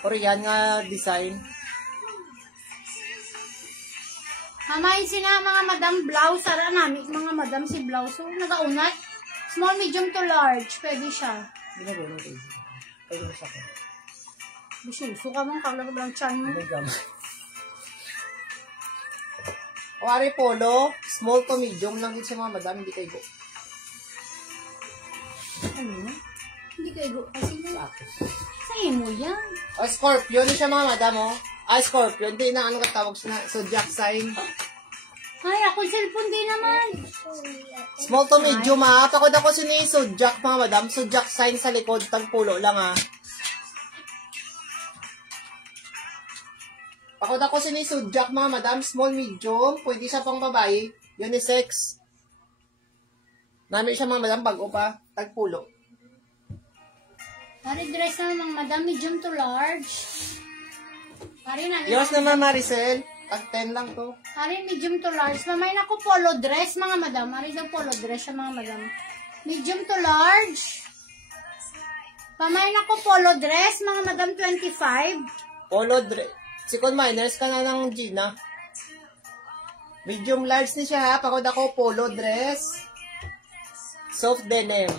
Korean nga design. Mamay sina mga madam blouse ara namin mga madam si blouse so nagaunat. Small medium to large pwede siya. Hindi na gano'n kayo. Kayo sa akin. Bisuso ka mong kaglag lang chan mo. May gama. Wari polo, small to medium lang din sa mga madam, hindi kayo go. Ano na? Hindi kayo go. Kasi Sa akin. sa imo yan. O, Scorpion, yun siya mga madam, oh. Ah, Scorpion, di na ano katawag siya na, zodiac sign. Ay, ako cellphone din naman. Small to medium, ha. Pakod ako sini zodiac, mga madam. Zodiac sign sa likod, tagpulo lang, ha. Pakod ako sini zodiac, mga madam. Small, medium. Pwede siya pang babae. Unisex. Namin siya, mga madam, bago pa. Tagpulo. Pari dress na mga madam, medium to large. Pari na. Yours naman, Maricel. Tag 10 lang to. Pari medium to large. Mamay na ko polo dress mga madam. Pari daw polo dress siya mga madam. Medium to large. Pamay na ko polo dress mga madam 25. Polo dress. Sikon minors ka na ng Gina. Medium large ni siya, ha. Pakod ako, polo dress. Soft denim.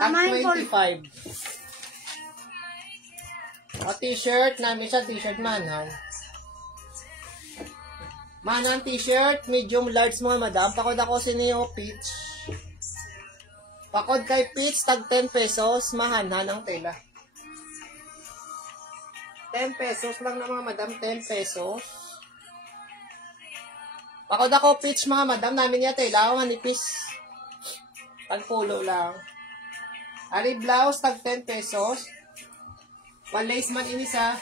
Tag Pamay polo. 25. O t-shirt, namin siya t-shirt manhan. Manhan t-shirt, medium large mga madam. Pakod ako siniyo peach. Pakod kay peach, tag 10 pesos, mahanhan ang tela. 10 pesos lang na mga madam, 10 pesos. Pakod ako peach mga madam, namin niya tela, manipis. Tagpulo lang. Ari blouse, tag 10 pesos. One lace man inisa.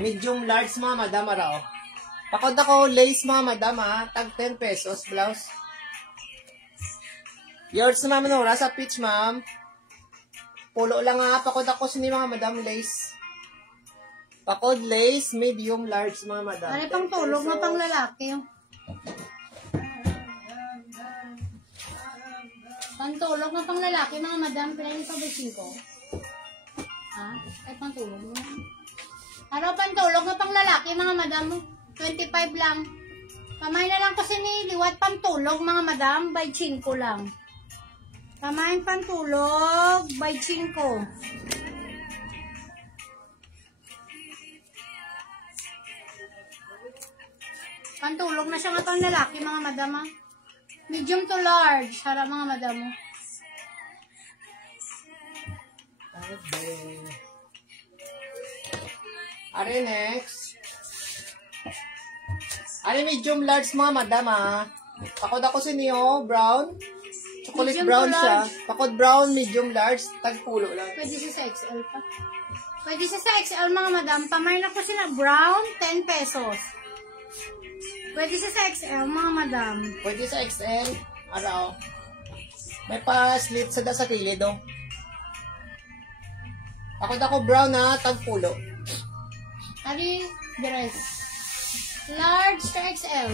Medium large mga madam, arao. Pakod ako lace mga madam, ha. Tag 10 pesos, blouse. Yours na ma'am Nora sa peach, ma'am. Pulo lang, ha. Pakod ako sini mga madam, lace. Pakod lace, medium large mga madam. Pari pang tulog na pang lalaki. Pantulog na pang lalaki mga madam. Pinayin pa ba 5? Ha? Ay, pantulog mo. Ano, pantulog na pang lalaki, mga madam. 25 lang. Pamay na lang kasi niliwat pantulog, mga madam. By 5 lang. Pamain pantulog, by 5. Pantulog na siya nga pang lalaki, mga madam. Ha? Medium to large. Harap, mga madam. Okay. Are next. Are medium large mga madam, ha. Pakod ako siniyo, brown. Chocolate Medium brown to siya. large. Pakod brown, medium large, tagpulo lang. Pwede siya sa XL pa. Pwede siya sa XL mga madam. Pamain ako sila brown, 10 pesos. Pwede siya sa XL mga madam. Pwede sa XL. Araw. May pa-slit sa kilid, oh. Ako brown na, tagpulo. Ari, dress. Large to XL.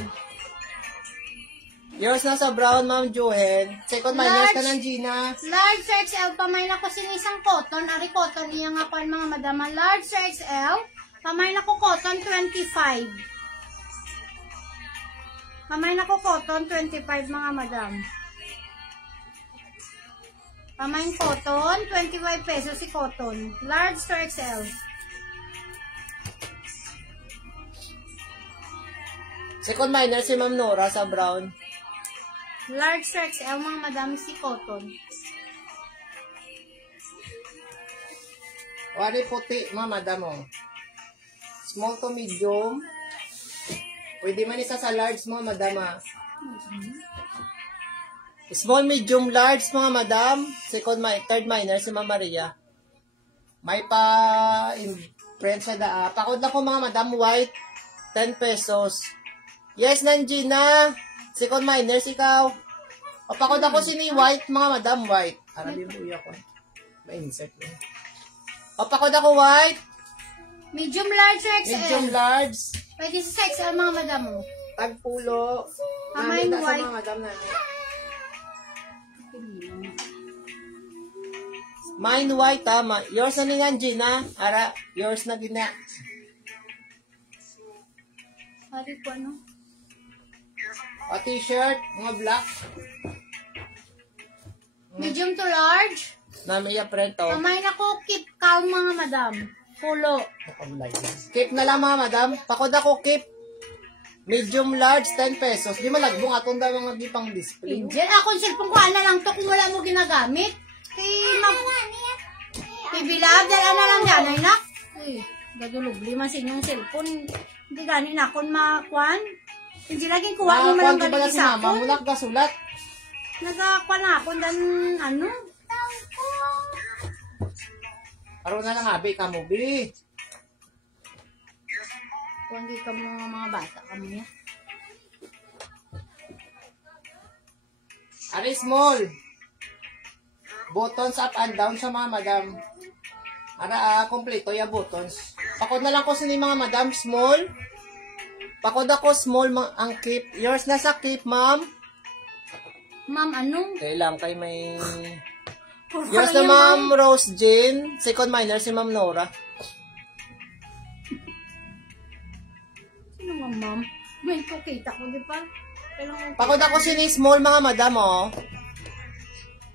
Yours na sa brown, Ma'am Joel. Second minus ka ng Gina. Large to XL, pamain ako sinisang cotton. Ari cotton, iya nga po mga madam. Large to XL, pamain ako cotton, 25. Pamain ako cotton, 25 mga madam. Pamain cotton, 25 pesos si cotton. Large to XL. Second minor si Ma'am Nora sa brown. Large to XL mga madam si cotton. Wari puti, Ma'am, madam, oh. Small to medium. Pwede man isa sa large mo, madam, ah. Small, medium, large, mga madam. Third minor, si Ma'am Maria. May pa-imprint sa daa. Pakod na ko, mga madam, white. 10 pesos. Yes, Nanjina. Second minor, ikaw. O, pakod ako si ni white, mga madam, white. Arabi mo iya ko. May insect yun. O, pakod ako white. Medium large to XL. Medium, large. Pwede sa XL mga madam mo. Tagpulo. Kamay Namin na sa white. mga madam namin. Mine white, tama. Yours na niyan, Gina. Ara, yours na gina. Hari ko ano? O, t-shirt, mga black. Medium to large. Namin yung prento. Pamain ako keep calm mga madam. Pulo. Keep na lang, mga madam. Pakod ako, keep. Medium large, 10 pesos. Di malagbong atong daw mga gipang display. Angel, ako yung cellphone ko na lang to kung wala mo ginagamit. Bilab, dala na lang yan, ay nak. Gadulog, lima sa inyong cellphone. Hindi gani na akong makuan. Hindi laging kuha mo malang Kuwan galing si sa mama, akon. mulak ka sulat. Nagakuan na akong dan ano. Araw na lang, abi, kamubi. Kung hindi ka mga bata kami niya. Ari, small. Buttons up and down sa mga madam. Ara, kompleto yung buttons. Pakod na lang ko sa ni mga madam, small. Pakod ako, small, ang keep. Yours na sa keep, ma'am. Ma'am, anong? Kailang kay may... Yours na ma'am, Rose Jane. Second minor, si ma'am Nora. Sino nga, ma'am? May kita ko, di ba? Kailangan Pakod ako si ni small, mga madam, oh.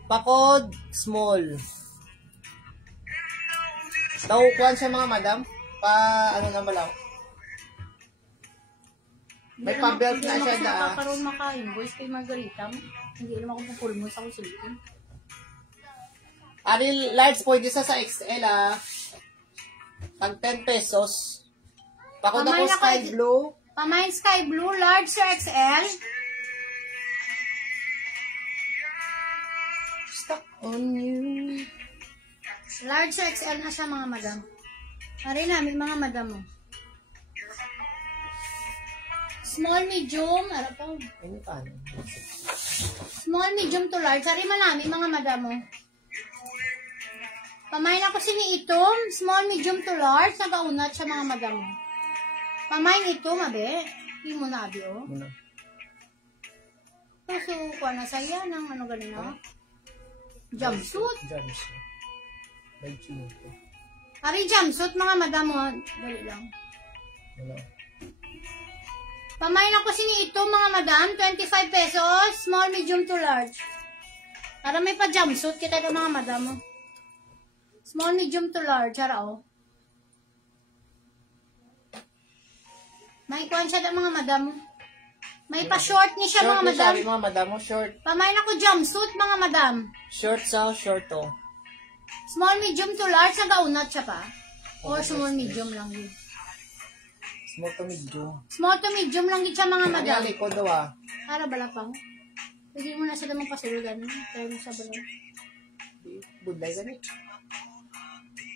Pakod, small. Naukuan siya, mga madam. Ano na malaw. May pa-belt na siya da. Nakakaroon maka-invoice kay Margarita. Hindi naman ako pupulmos ako silipin. Ari, large pwede sa XL, ah. Tag 10 pesos. Pakod ako Pamain sky ako- blue. Pamain sky blue, large to XL. Stuck on you. Large to XL na siya, mga madam. Pari namin, mga madam mo. Small, medium, ano pa? Ano paano? Small, medium to large. Sari manami, mga madam mo. Pamain ako siniitom. Small, medium to large. Nagaunat siya, mga madam mo. Pamain ito, mabe. Hindi mo na, abi, oh. Ano? So, kuha na saya ng ano galing na. Jumpsuit. Jumpsuit. May chinito. Ari, jumpsuit, mga madam mo. Dali lang. Ano? Pamain ako siniitom, mga madam. 25 pesos. Small, medium to large. Para may pa jumpsuit kita ito, mga madam mo. Small, medium to large. Hara, oh. May kuhan siya mga madam. May pa-short ni siya, mga madam. Short mga madam mo, short. Pamain ako jumpsuit, mga madam. Short sa short, oh. Small, medium to large. Nagaunat siya pa. Or small, medium lang yun. Small to medium. Small to medium lang yun siya, mga madam. Ano ko daw, ah. Para bala pang. Bigyan mo na sa damang pasulugan. Tayo mo sa balon. Budlay gani.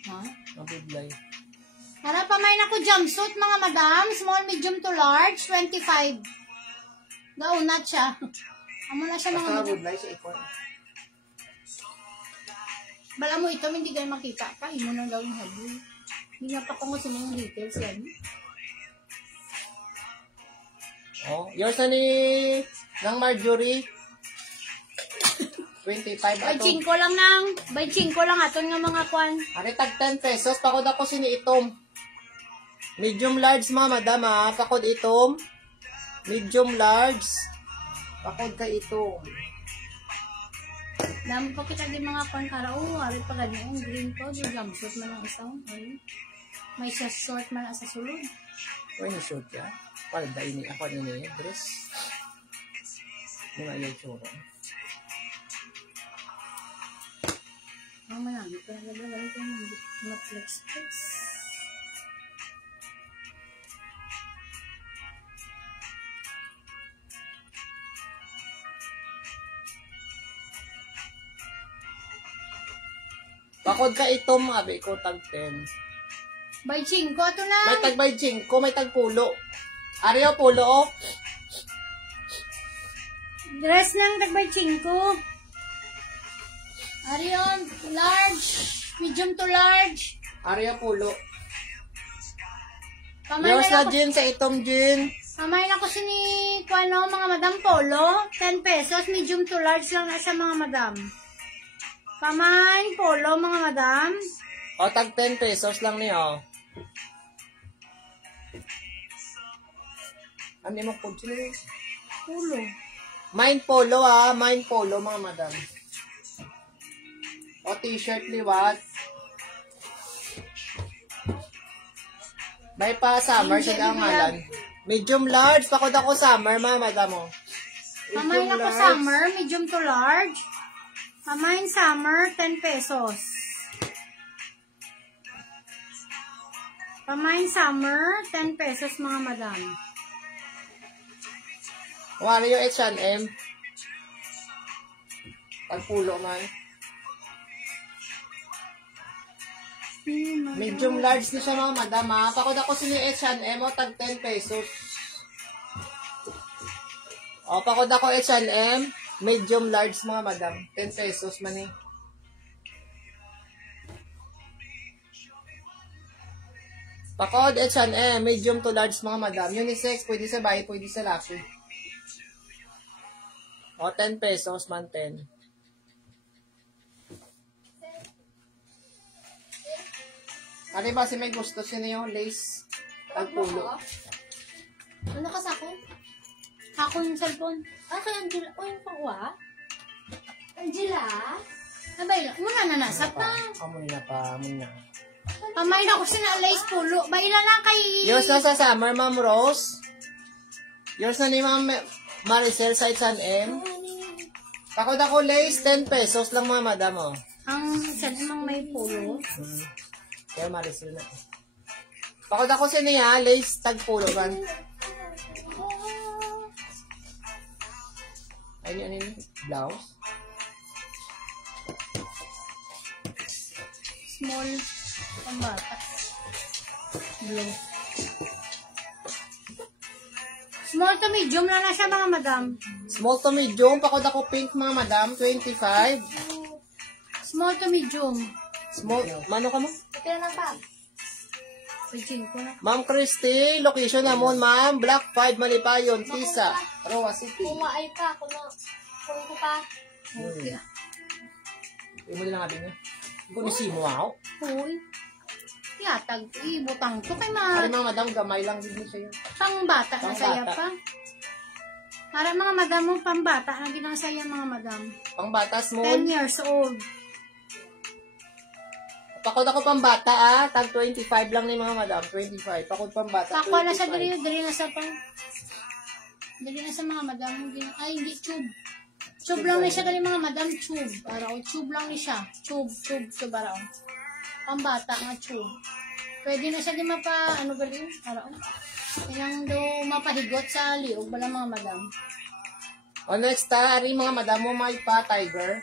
Ha? Mabudlay. Para pamain ako jumpsuit, mga madam. Small, medium to large, 25. Gaunat siya. Amo na siya, mga Basta madam. budlay sa ikon. Bala mo ito, hindi kayo makita pa. Imo na daw yung habol. Hindi nga pa kung gusto mo yung details yan. Oh, yours na ni ng Marjorie. 25 By ato. 5 lang nang. By 5 lang aton nga mga kwan. Ari tag 10 pesos. Pakod ako sini itom. Medium large mga madam ha. Pakod itom. Medium large. Pakod ka itom. Dami pa kita din mga kwan kara. Oh, ari pa ganyan. Yung green ko. Yung jumpsuit man ang isang. May short man sa sulod. Uy, ni-shoot ya. Palda ini. Ako ini. Dress. Mga ayaw tsura. Ang malami pa naglalagay ko ng Netflix. Pakod ka itom, abi ko tag 10. By 5 ito na. May tag by 5, may tag pulo. Ariyo pulo, oh. Dress ng tagbay 5. Ariyon, large, medium to large. Ariyo pulo. Pamain Yours na na ako, Jin, sa itom Jin. pamain ako si ni Kuano, mga madam polo. 10 pesos, medium to large lang na sa mga madam. Pamain polo, mga madam. O, tag 10 pesos lang niya, oh. Ano mo po Jin? Polo. Mine polo, ah. Mine polo, mga madam. O, t-shirt liwat. May pa summer Hindi, siya ang hindi ngalan. Medium large. Pakod ako summer, mga madam, oh. Pamain ako summer, medium to large. Pamain summer, 10 pesos. Pamain summer, 10 pesos, mga madam. Wala yung H&M. Pagpulo man. Medium large na siya, mga madam, ha. Pakod ako sila yung H&M, o, tag 10 pesos. O, pakod ako H&M, medium large, mga madam. 10 pesos man, eh. Pakod H&M, medium to large, mga madam. Unisex, pwede sa bahay, pwede sa laki. O, 10 pesos man, 10. Ano ba si may gusto? Sino yung lace? Pagpulo. Ano ka sa akin? Ako yung cellphone. Ah, kay Angela. O, yung pakuha? Angela? Nabay lang. Muna na nasa pa. Amoy na pa, amoy na. Pamain ako sina lace pulo. Baila lang kay... Yours na sa summer, Ma'am Rose. Yours na ni Ma'am Maricel sa H&M. Pakod ako lace, 10 pesos lang, mga madam, oh. Ang H&M ang may pulo. Kaya Maricel na. Pakod ako sa niya, lace, tag pulo man. Ayun, ano yun? Blouse. Small pambata. Blue. Small to medium lang na siya, mga madam. Small to medium. Pakod ako pink, mga madam, 25. Small to medium. Small, mano ka mo? Kaya lang pa. Paging ko na. Ma'am Christy, location naman, ma'am. Block 5, Malipayon, Tisa, Roa City. Kumaay pa. Kung ko pa. Okay. Hindi mo din ang atin niya. Gunisi mo ako. Uy. Yatag. Ibutang to kay Ay, mga madam, gamay lang din siya yun. Pangbata na saya Pangbata. pa. Para mga madam mo, pambata na ginasaya, mga madam. Pang bata, 10 small. years old. Pakod ako pang bata, ah. Tag 25 lang ni mga madam. 25. Pakod pang bata, Pakwa na sa 25. diri na sa pang. Diri na sa mga madam. Ay, hindi, tube. Tube lang na siya gali, mga madam, tube. Para o, tube lang ni siya. Tube, para o. Pambata nga tube. Pwede na siya di mapa, ano gali, para o. Kailang do mapahigot sa liog, bala mga madam. O next ari mga madam mo may pa tiger.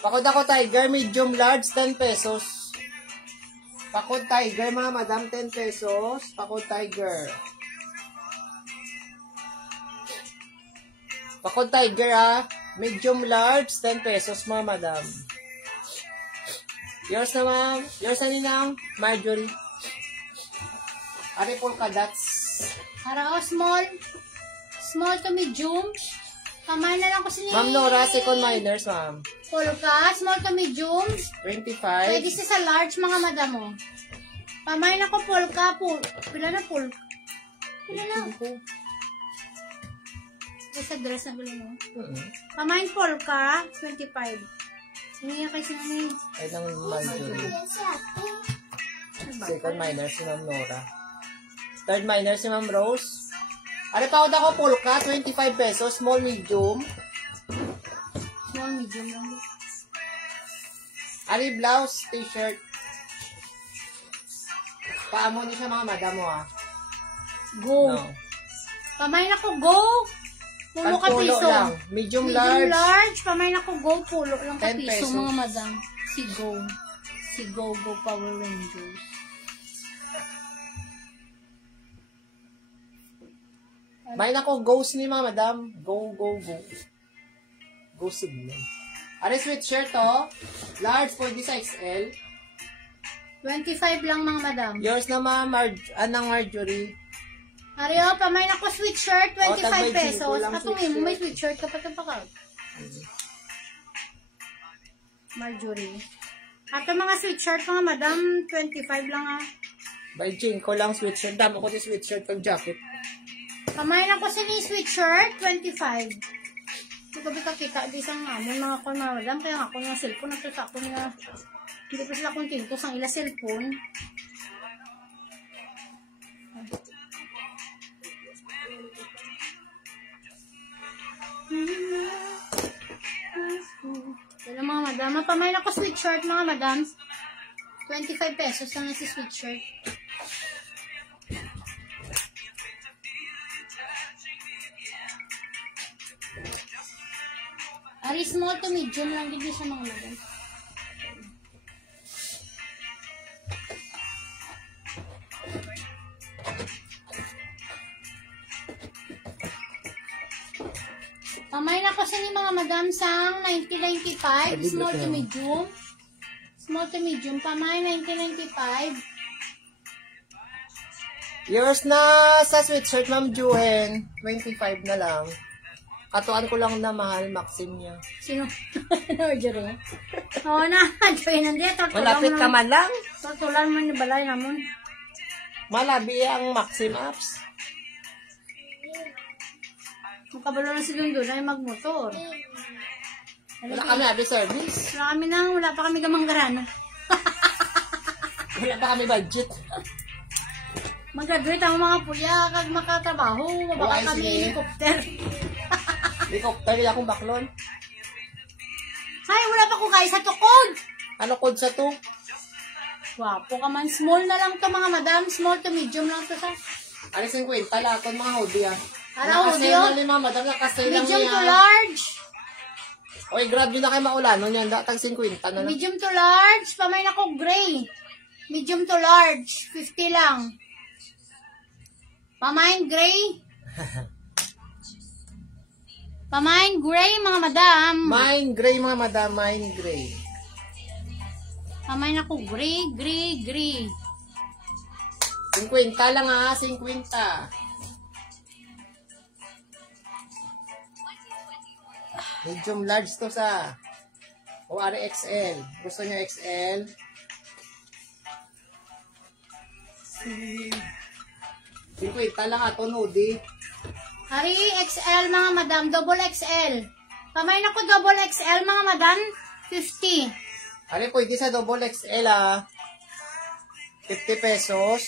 Pakod ako tiger, medium large, 10 pesos. Pakod tiger mga madam, 10 pesos. Pakod tiger. Pakod tiger medium large, 10 pesos mga madam. Yours na ma'am. Yours na ninang Marjorie. Ari polka dots. Para small. Small to medium. Kamay na lang ko sini. Ma'am Nora, second minors, ma'am. Polka, small to medium. 25. Pwede sa large, mga madam mo. Kamay na ko polka. Pila na polka? Pila na? Sa dress na pala mo. Kamay polka, 25. Hindi kasi namin. Ay lang Marjorie. Second minor si Ma'am Nora. Third minor si Ma'am Rose. Ari pa ako polka, 25 pesos. Small, medium. Small, medium lang. Ari blouse, t-shirt. Paamo niyo siya mga madam mo Go. No. Kamay na ko go. Pulo ka Pulo piso. lang. Medium Medium large. large. Kamay na ko go. Pulo lang ka 10 piso, pesos. mga madam. Si Go. Si Go Power Rangers. May nako ghost ni mga madam. Go. Go signal. Ari sweatshirt large, pwede sa XL. 25 lang, mga madam. Yours na ma'am, anang Marjorie. Ario, pamay na ko sweatshirt, 25 tagbay pesos. 5 lang Katungin mo, sweatshirt. may sweatshirt ka pa pa. Marjorie. Ato mga sweatshirt, mga madam, 25 lang By Jane ko lang sweatshirt. Dami ko si sweatshirt pag jacket. Kamay na ko sini sweatshirt, 25. Hindi ko kita di isang amon mga ko, mga madam. Kaya nga ako yung cellphone, nagtasa ko nga. Hindi pa sila kontinto sang ila cellphone. Pero mga madam, mapamay na ko sweatshirt, mga madam. 25 pesos lang na si sweatshirt. Ari small to medium lang din sa mga madam. Pamay na kasi ni mga madam sang 1995, small to medium. Small to medium, pamay 1995. Yours na sa sweatshirt, Ma'am Juhen. 25 na lang. Katuan ko lang na mahal, Maxim niya. Sino? Marjorie? Oo na, Joy, nandito. Malapit ka man lang. Tutulan mo ni balay namon. Malabi ang Maxim apps. Makabalo na si Dundun ay magmotor. Wala kami abi service. Wala pa kami gamanggaran. Wala pa kami budget. Mag-graduate ang mga puya kag makatrabaho. Baka Why, kami sige. helicopter. Helicopter niya akong baklon. Ay, wala pa ko kaya sa tukod. Ano code sa to? Wapo ka man. Small na lang to mga madam. Small to medium lang to sa. Alisin ko yung talakon mga hoodie Ara, hoodie, oh. Nakasale na ni Mama, nakasale lang Medium to niya. large. Oy, grabe na kayo maulano niyan. Tag 50 na lang. Medium to large. Pamay na ko gray. Medium to large. 50 lang. Pamain gray. Pamain gray mga madam. Mine gray mga madam, mine gray. Pamain ako gray. 50 lang 50. Medium large to sa o XL. Gusto niyo XL? $50 lang ato, hoodie. Hari XL mga madam. Double XL. Pamain ako double XL mga madam. 50. Ano pwede sa double XL 50 pesos.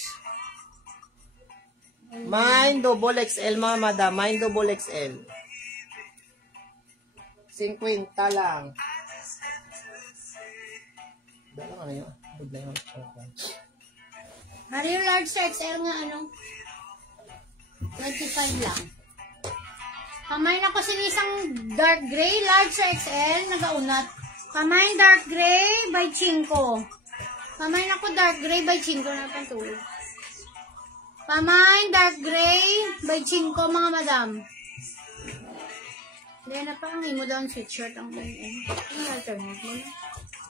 Mine double XL mga madam. Mine double XL. 50 lang. Dalang ano yun? Budlay yung Hari yung large XL nga ano. 25 lang. Pamain ako sinisang dark gray, large sa XL, nagaunat. Pamain dark gray by 5. Pamain ako dark gray by 5 na pantulog. Pamain dark gray by 5 mga madam. Hindi na pa ang imo daw ang sweatshirt ang yung alternate mo na.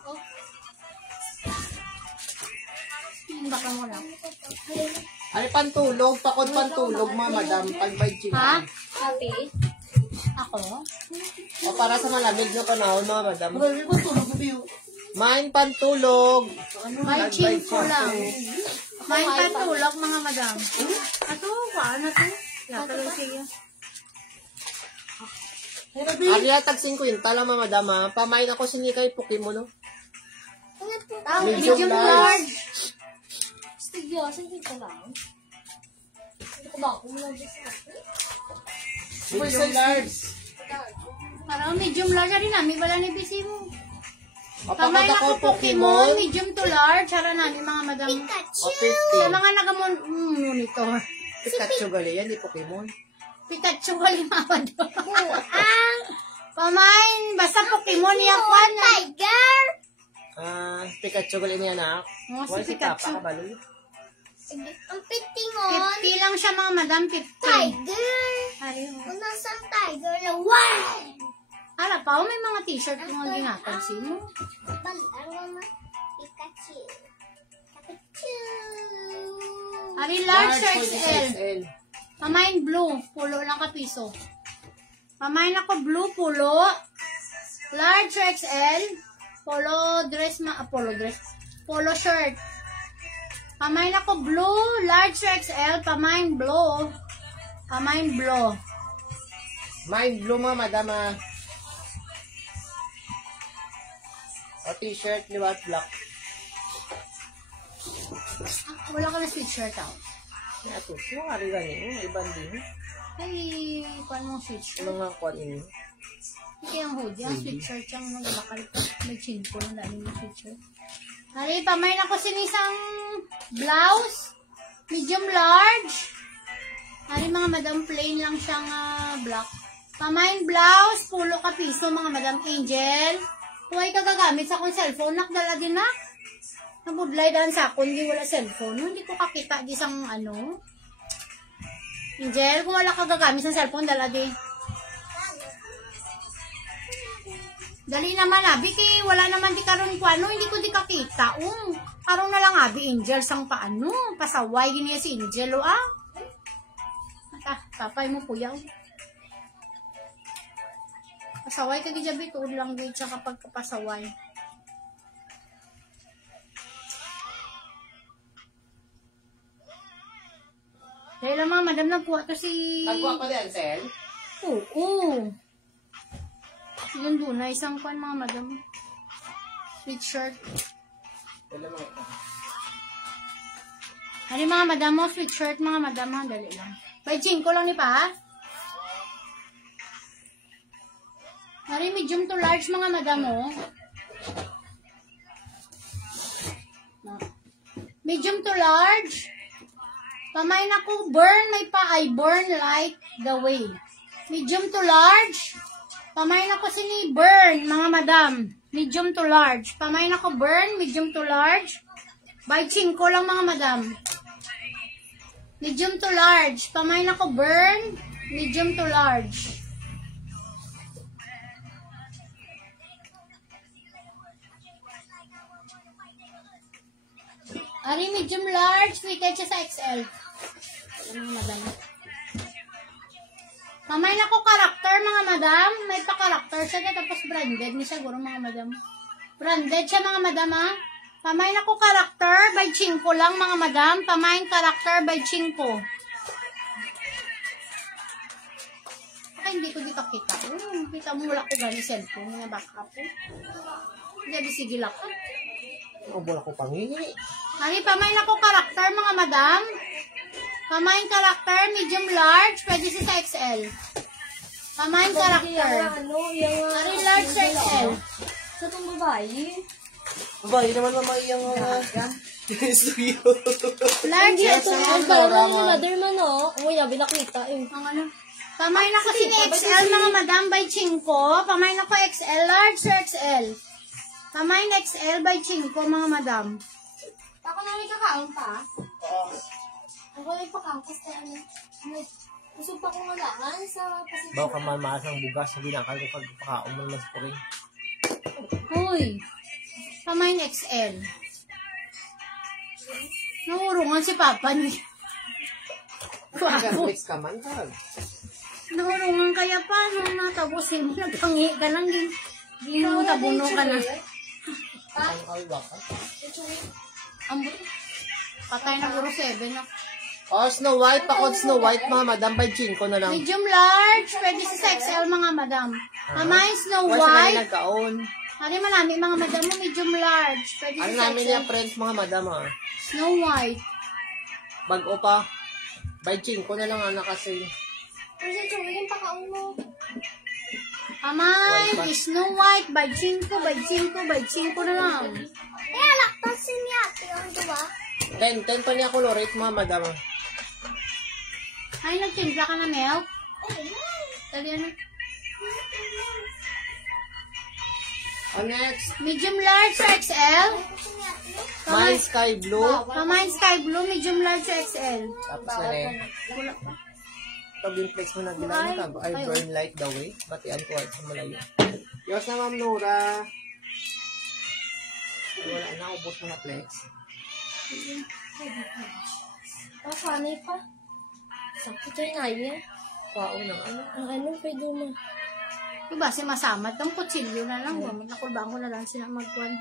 Oh. Baka mo lang. Ay, pantulog. Pakod pantulog, mga madam. Pag by chicken. Ha? Happy? Ako? O para sa malamig na panahon, mga madam. Main pantulog. May 5 lang. May pantulog, mga madam. Ato, paano to? Latalo siya. Ariya, tag 50 lang, mga madam, ha. Pamain ako sinikay Pokemon, no? Medium large. Seryoso, hindi ko lang. Hindi ko ba kumulang dito? Medium large. Parang medium large rin namin. Wala na busy mo. Kapagod Pamain ako ako Pokemon, medium to large. Hara namin mga madam. O Sa 50. mga nagamonitor. Pikachu gali yan, di Pokemon. Pikachu ka lima pa doon. Pamain, basta Pokemon yan. Tiger! Pikachu gali niya, anak. Oh, Wala si si Papa Pikachu. kabalo. Ang pitingon. 50 lang siya mga madam, 50. Tiger. Ayun. Kung nasaan tiger na wow! Ala pa, may mga t-shirt mo ang ginapansin mo. Balang mga Pikachu. Pikachu. Ari large to size XL. Pamain blue, pulo lang kapiso. Pamain ako blue, pulo. Large to XL. Polo dress, polo shirt. Pamain ako blue, large to XL. Pamain blue. Pamain blue. Mind blue, mga madam, ha. O t-shirt, di ba, at black. Wala ka na sweatshirt ako. Kaya ito, ari ganyan, ibang din. Ay, kuhan mong sweatshirt. Ano nga kuhan yun? Hindi ang hoodie, ang sweatshirt siyang magbakal pa. May chinko na dali yung sweatshirt. Hari, pamain ako sinisang blouse. Medium large. Hari, mga madam, plain lang siyang black. Pamain blouse, pulo kapiso, mga madam Angel. Huwag ka gagamit sa akong cellphone, nakdala din na. Nabudlay daan sa ako, hindi wala cellphone. Hindi ko kakita di sang ano. Angel, kung wala ka gagamit sa cellphone, dala di. Dali naman, abi, kay wala naman di karon ko ano, hindi ko di kakita. Karon na lang, abi, Angel, sang paano. Pasaway, ganyan si Angel, o tapay mo, kuya. Pasaway ka gijabi, tuod lang din siya kapag kapasaway. Dahil lang mga madam, nagkuha to si... Nagkuha pa din, Sel? Oo. Yun doon na isang kwan mga madam. Sweatshirt. Dala mo ito. Ano yung mga madam mo? Sweatshirt mga madam mo. Dali lang. By 5 lang ni pa. Ano yung medium to large mga madam mo? Medium to large. Pamain ako, burn may pa ay burn like the way. Medium to large. Pamain ako sini burn, mga madam. Medium to large. Pamain ako burn, medium to large. By 5 lang mga madam. Medium to large. Pamain ako burn, medium to large. Ari, medium large, fitted siya sa XL. Madam. Mamay na ko karakter, mga madam. May pa-karakter siya, tapos branded ni siguro, mga madam. Branded siya, mga madam, ha? Pamay na ko karakter, by 5 lang, mga madam. Pamay karakter, by 5. Ay, hindi ko dito kita. Kita mo, wala ko gani cellphone na backup. Hindi, sige lang. Wala ko pangingi. Hani, pamay na ko karakter, mga madam. Pamain karakter, medium large, pwede sa XL. Pamain karakter. Hari large sa XL. Sa itong babae. Babae naman mamayang suyo. Large sa Ito XL. ang parang yung mother man, oh. Uy, nabi nakita, eh. Ang ano? Pamain ako si XL, mga madam, by Chinko. Pamain ako XL, large or XL? Pamain XL by Chinko, mga madam. Ako na may kakaon pa. Ako may pakaon kasi gusto pa kong malangan sa Pacific. Bawa ka mamaas ng bugas, hindi na kayo pagpakaon mo naman sa puring. Uy, pamain XL. Nahurungan si Papa niya. Wapo. Netflix ka man, tag. Nahurungan kaya pa nung natapusin mo, nagpangi ka lang, di mo tabuno ka na. Ang alwa ka. Patay na puro 7 na. Oh, Snow White, pakod Snow White, mga madam, by Chinko na lang. Medium large, pwede sa XL, mga madam. Mamay, Snow Wala sa namin White. nagkaon. Hari malami, mga madam mo, medium large. Pwede Ano sa namin XL. yung friends, mga madam, ha? Snow White. Bago pa. By Chinko na lang, anak, kasi. Kasi Chewy, yung pakaon mo. Mamay, White ba? Snow White, by Chinko, by Chinko, by Chinko na lang. Eh, laktas si Miyate yun, diba? 10 pa niya colorate, mga madam, ha? Ay, nagtimpla ka na milk? Dali ano? Oh, next. Medium large sa XL. My Sky Blue. Mamay, Sky Blue, medium large sa XL. Tapos na rin. Wala pa. Ito yung flex mo na ginamit, I burn light the way. Batian ko at sa malayo. Diyos na, Ma'am Nora. Ay, wala na, ubos na flex. Sanay pa. Sakit tayo na yun. Pao ng ano. Ang ano, pwede mo. Diba, si masamat ng kutsilyo na lang. Nakulbaan ko na lang sila magkuhan.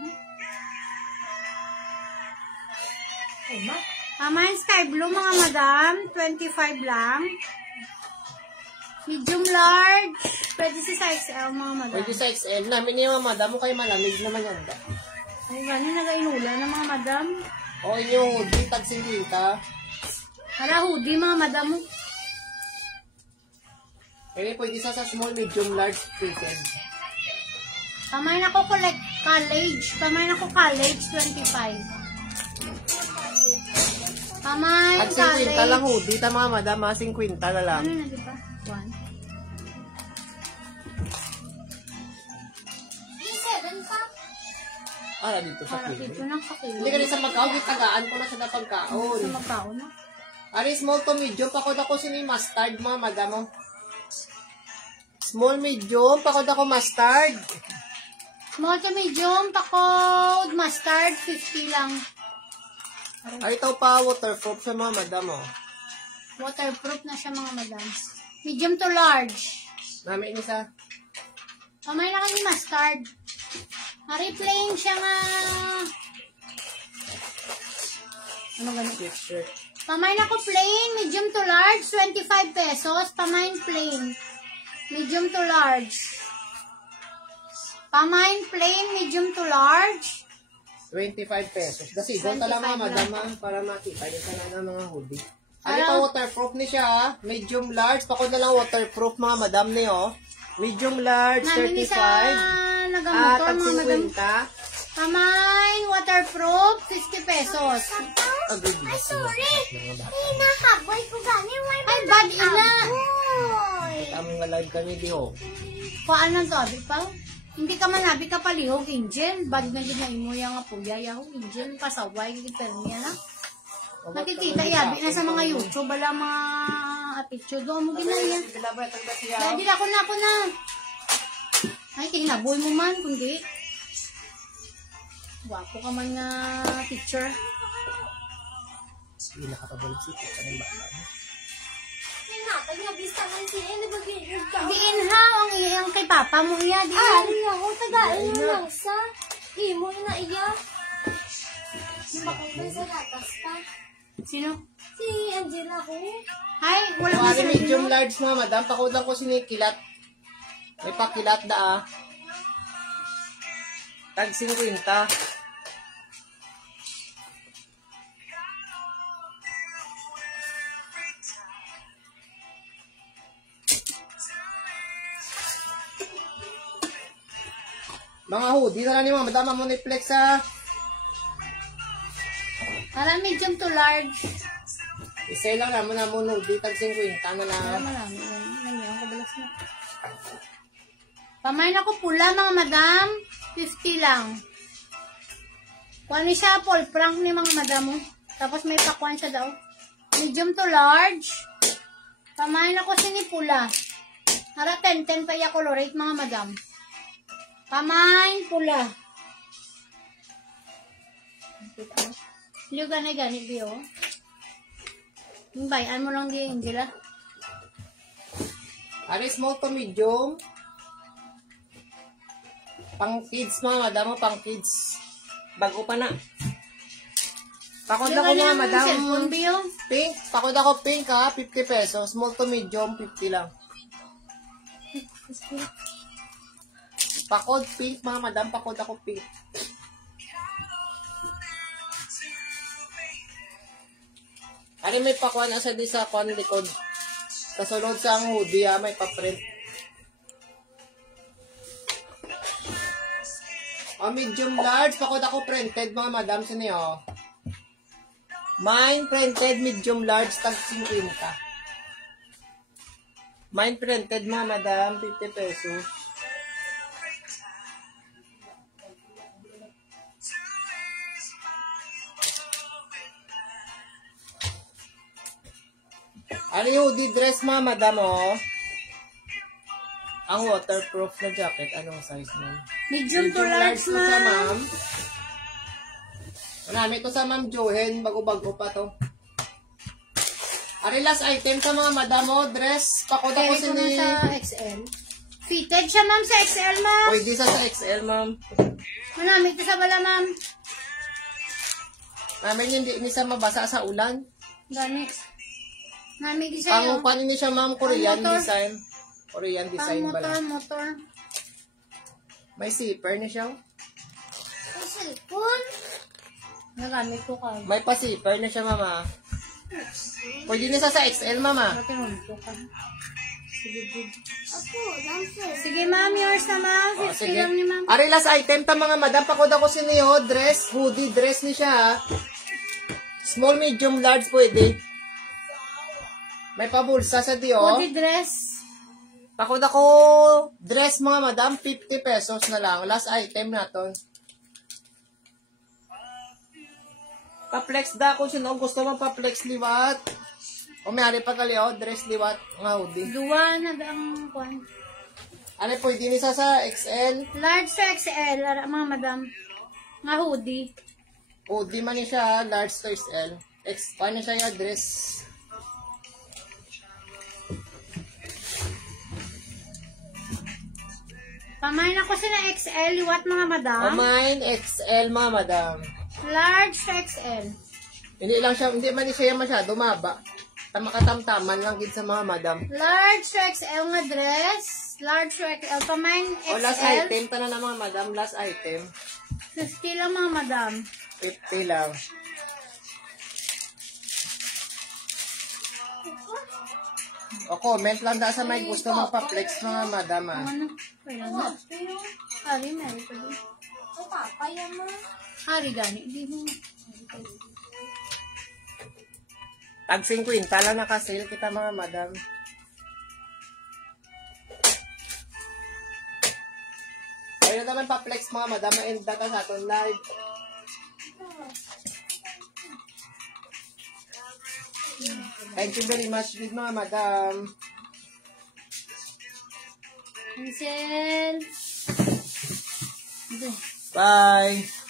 Ay, ma. Mamay, Sky Blue, mga madam. 25 lang. Medium large. Pwede si size L, mga madam. Pwede sa XL. Namin yung mga madam mo kayo malamig naman yan. Ay, gano'n nagainula ng mga madam. O yung hoodie, tag-singlita. Hala, hoodie, mga madam mo. Pwede sa small, medium, large, fitted. Pamain ako college. Pamain ako college, 25. Pamain Tag-singlita college. lang hoodie, ta mga madam, ha? 50 na lang. Ano na, di ba? 1. Ah, dito sa Para pili. dito ng kakilo. Hindi ka rin sa magkaon, tagaan ko na sa napagkaon. Sa magkaon na. Ari, small to medium, pakod ako sini mustard, mga madam. Oh. Small, medium, pakod ako mustard. Small to medium, pakod, mustard, 50 lang. Ay, ito pa, waterproof sa mga madam. Oh. Waterproof na siya, mga madam. Medium to large. Namin isa. Pamain na kayo mustard. Plain siya nga. Ano ganun? T-shirt. Pamain ako plain, medium to large, 25 pesos. Pamain plain, medium to large. Pamain plain, medium to large. 25 pesos. Kasi doon 25 lang mga lang. madam, ah, para makita yung talaga mga hoodie. Ano? Ano pa waterproof ni siya, ah. Medium large. Pakod na lang waterproof mga madam niyo. Medium large, Namin sa 35. nagamotor, mga madam. 50. Pamain, waterproof, 50 pesos. Agad na. Sorry. Hinahabol ko gani. Ay, bad ina. Tamang nga live kami, di ho. Paano to, abi pa? Hindi ka man abi ka palihog, Angel. Bad na din na imo yung apuya, yaho, Angel. Pasaway, gitan niya na. Nakikita, yabi na sa mga YouTube, wala mga attitude. Doon mo ginaya. Dahil ako na. Ay, tinabol mo man, kundi. Wapo ka man na teacher. Hindi nakatabalik si Tita ng bata mo. Hinatay niya, bista man siya. Ano ba ginagawa ka? Diin ha, ang iyang kay papa mo iya. Diin. Ari ako, tagaan mo lang sa. Imo na iya. Bakit ba sa gatas ka? Sino? Si Angela ko. Ay, wala mo Pari sila medium sino. large mga madam. Pakod lang ko sinikilat. May pakilat da, ah. Tag 50. Mga hoodie na lang ni mga madama mo ni Flex, ha. Para medium to large. Isa lang naman na mo hoodie, tag 50 na lang. Marami. Ano Pamain ako pula mga madam. 50 lang. Kuha ni siya, Paul. Prank ni mga madam mo. Tapos may pakuan siya daw. Medium to large. Pamain ako sinipula. Hara 10 pa iya colorate mga madam. Pamain pula. Liyo gani diyo. Bayan mo lang diyo, Angela. Ari small to medium. Pang kids mga madam, pang kids. Bago pa na. Pakod ako mga madam. Cellphone biyo. Pink. Pakod ako pink ha. 50 pesos. Small to medium. 50 lang. Pakod pink mga madam. Pakod ako pink. Ano may pakuan na sa di sa kuan likod. Kasunod sa ang hoodie ha. May pa-print. Medium large. Pakod ako printed mga madam. Sino yun? Mine printed medium large tag 50. Mine printed mga madam 50 pesos. Ano yung hoodie dress mga madam oh? Ang waterproof na jacket, anong size mo? Medium to large to sa ma'am. ma'am. Marami to sa Ma'am Johen, bago-bago pa to. Ari last item sa mga madam mo, dress, pakod ako Carry ko na sini. sa XL. Fitted siya ma'am sa XL ma'am. Pwede sa XL ma'am. Manamit to sa bala ma'am. Namin hindi ni sa mabasa sa ulan. Gani. Namig siya Ang yun. paano ni siya ma'am, Korean motor. design. Korean design Pang ba lang. motor. May zipper ni siya. Ang cellphone. Nagamit ko ka. May pa-zipper na siya mama. Pwede na sa XL mama. Tinunto ka. Sige, good. Apo, dancer. Sige ma'am, yours na ma'am. 50 Sige. lang ni ma'am. Ari last item ta mga madam, pakod ako siniyo, dress, hoodie dress ni siya ha. Small, medium, large pwede. May pabulsa sa diyo. Hoodie dress. Pakod ako dress mga madam, 50 pesos na lang. Last item na to. Pa-flex da kung sino gusto mo pa-flex liwat. O may pa kali o, dress liwat, nga hoodie. Duwa na ang kwan. Ano pwede ni sa XL? Large to XL, ara, mga madam. Nga hoodie. Hoodie man ni siya, large to XL. Paano siya yung dress? Pamain ako sila XL, liwat mga madam. O mine, XL mga madam. Large to XL. Hindi lang siya, hindi man ni siya masyado maba. Makatamtaman lang gid sa mga madam. Large to XL nga dress. Large to XL. Pamain O last XL. item, tanan na mga madam, last item. 50 lang mga madam. 50 lang. O comment lang da sa may gusto magpa-flex mga madam ha. Ano? Kaya na. Hari, meron pa din. Ang papaya mo. Hari gani. Di mo. Tag 50 lang naka-sale kita mga madam. Ayun na naman pa-flex mga madam, ma-end data sa aton live. Thank you very much good mga madam. Ansel. Bye!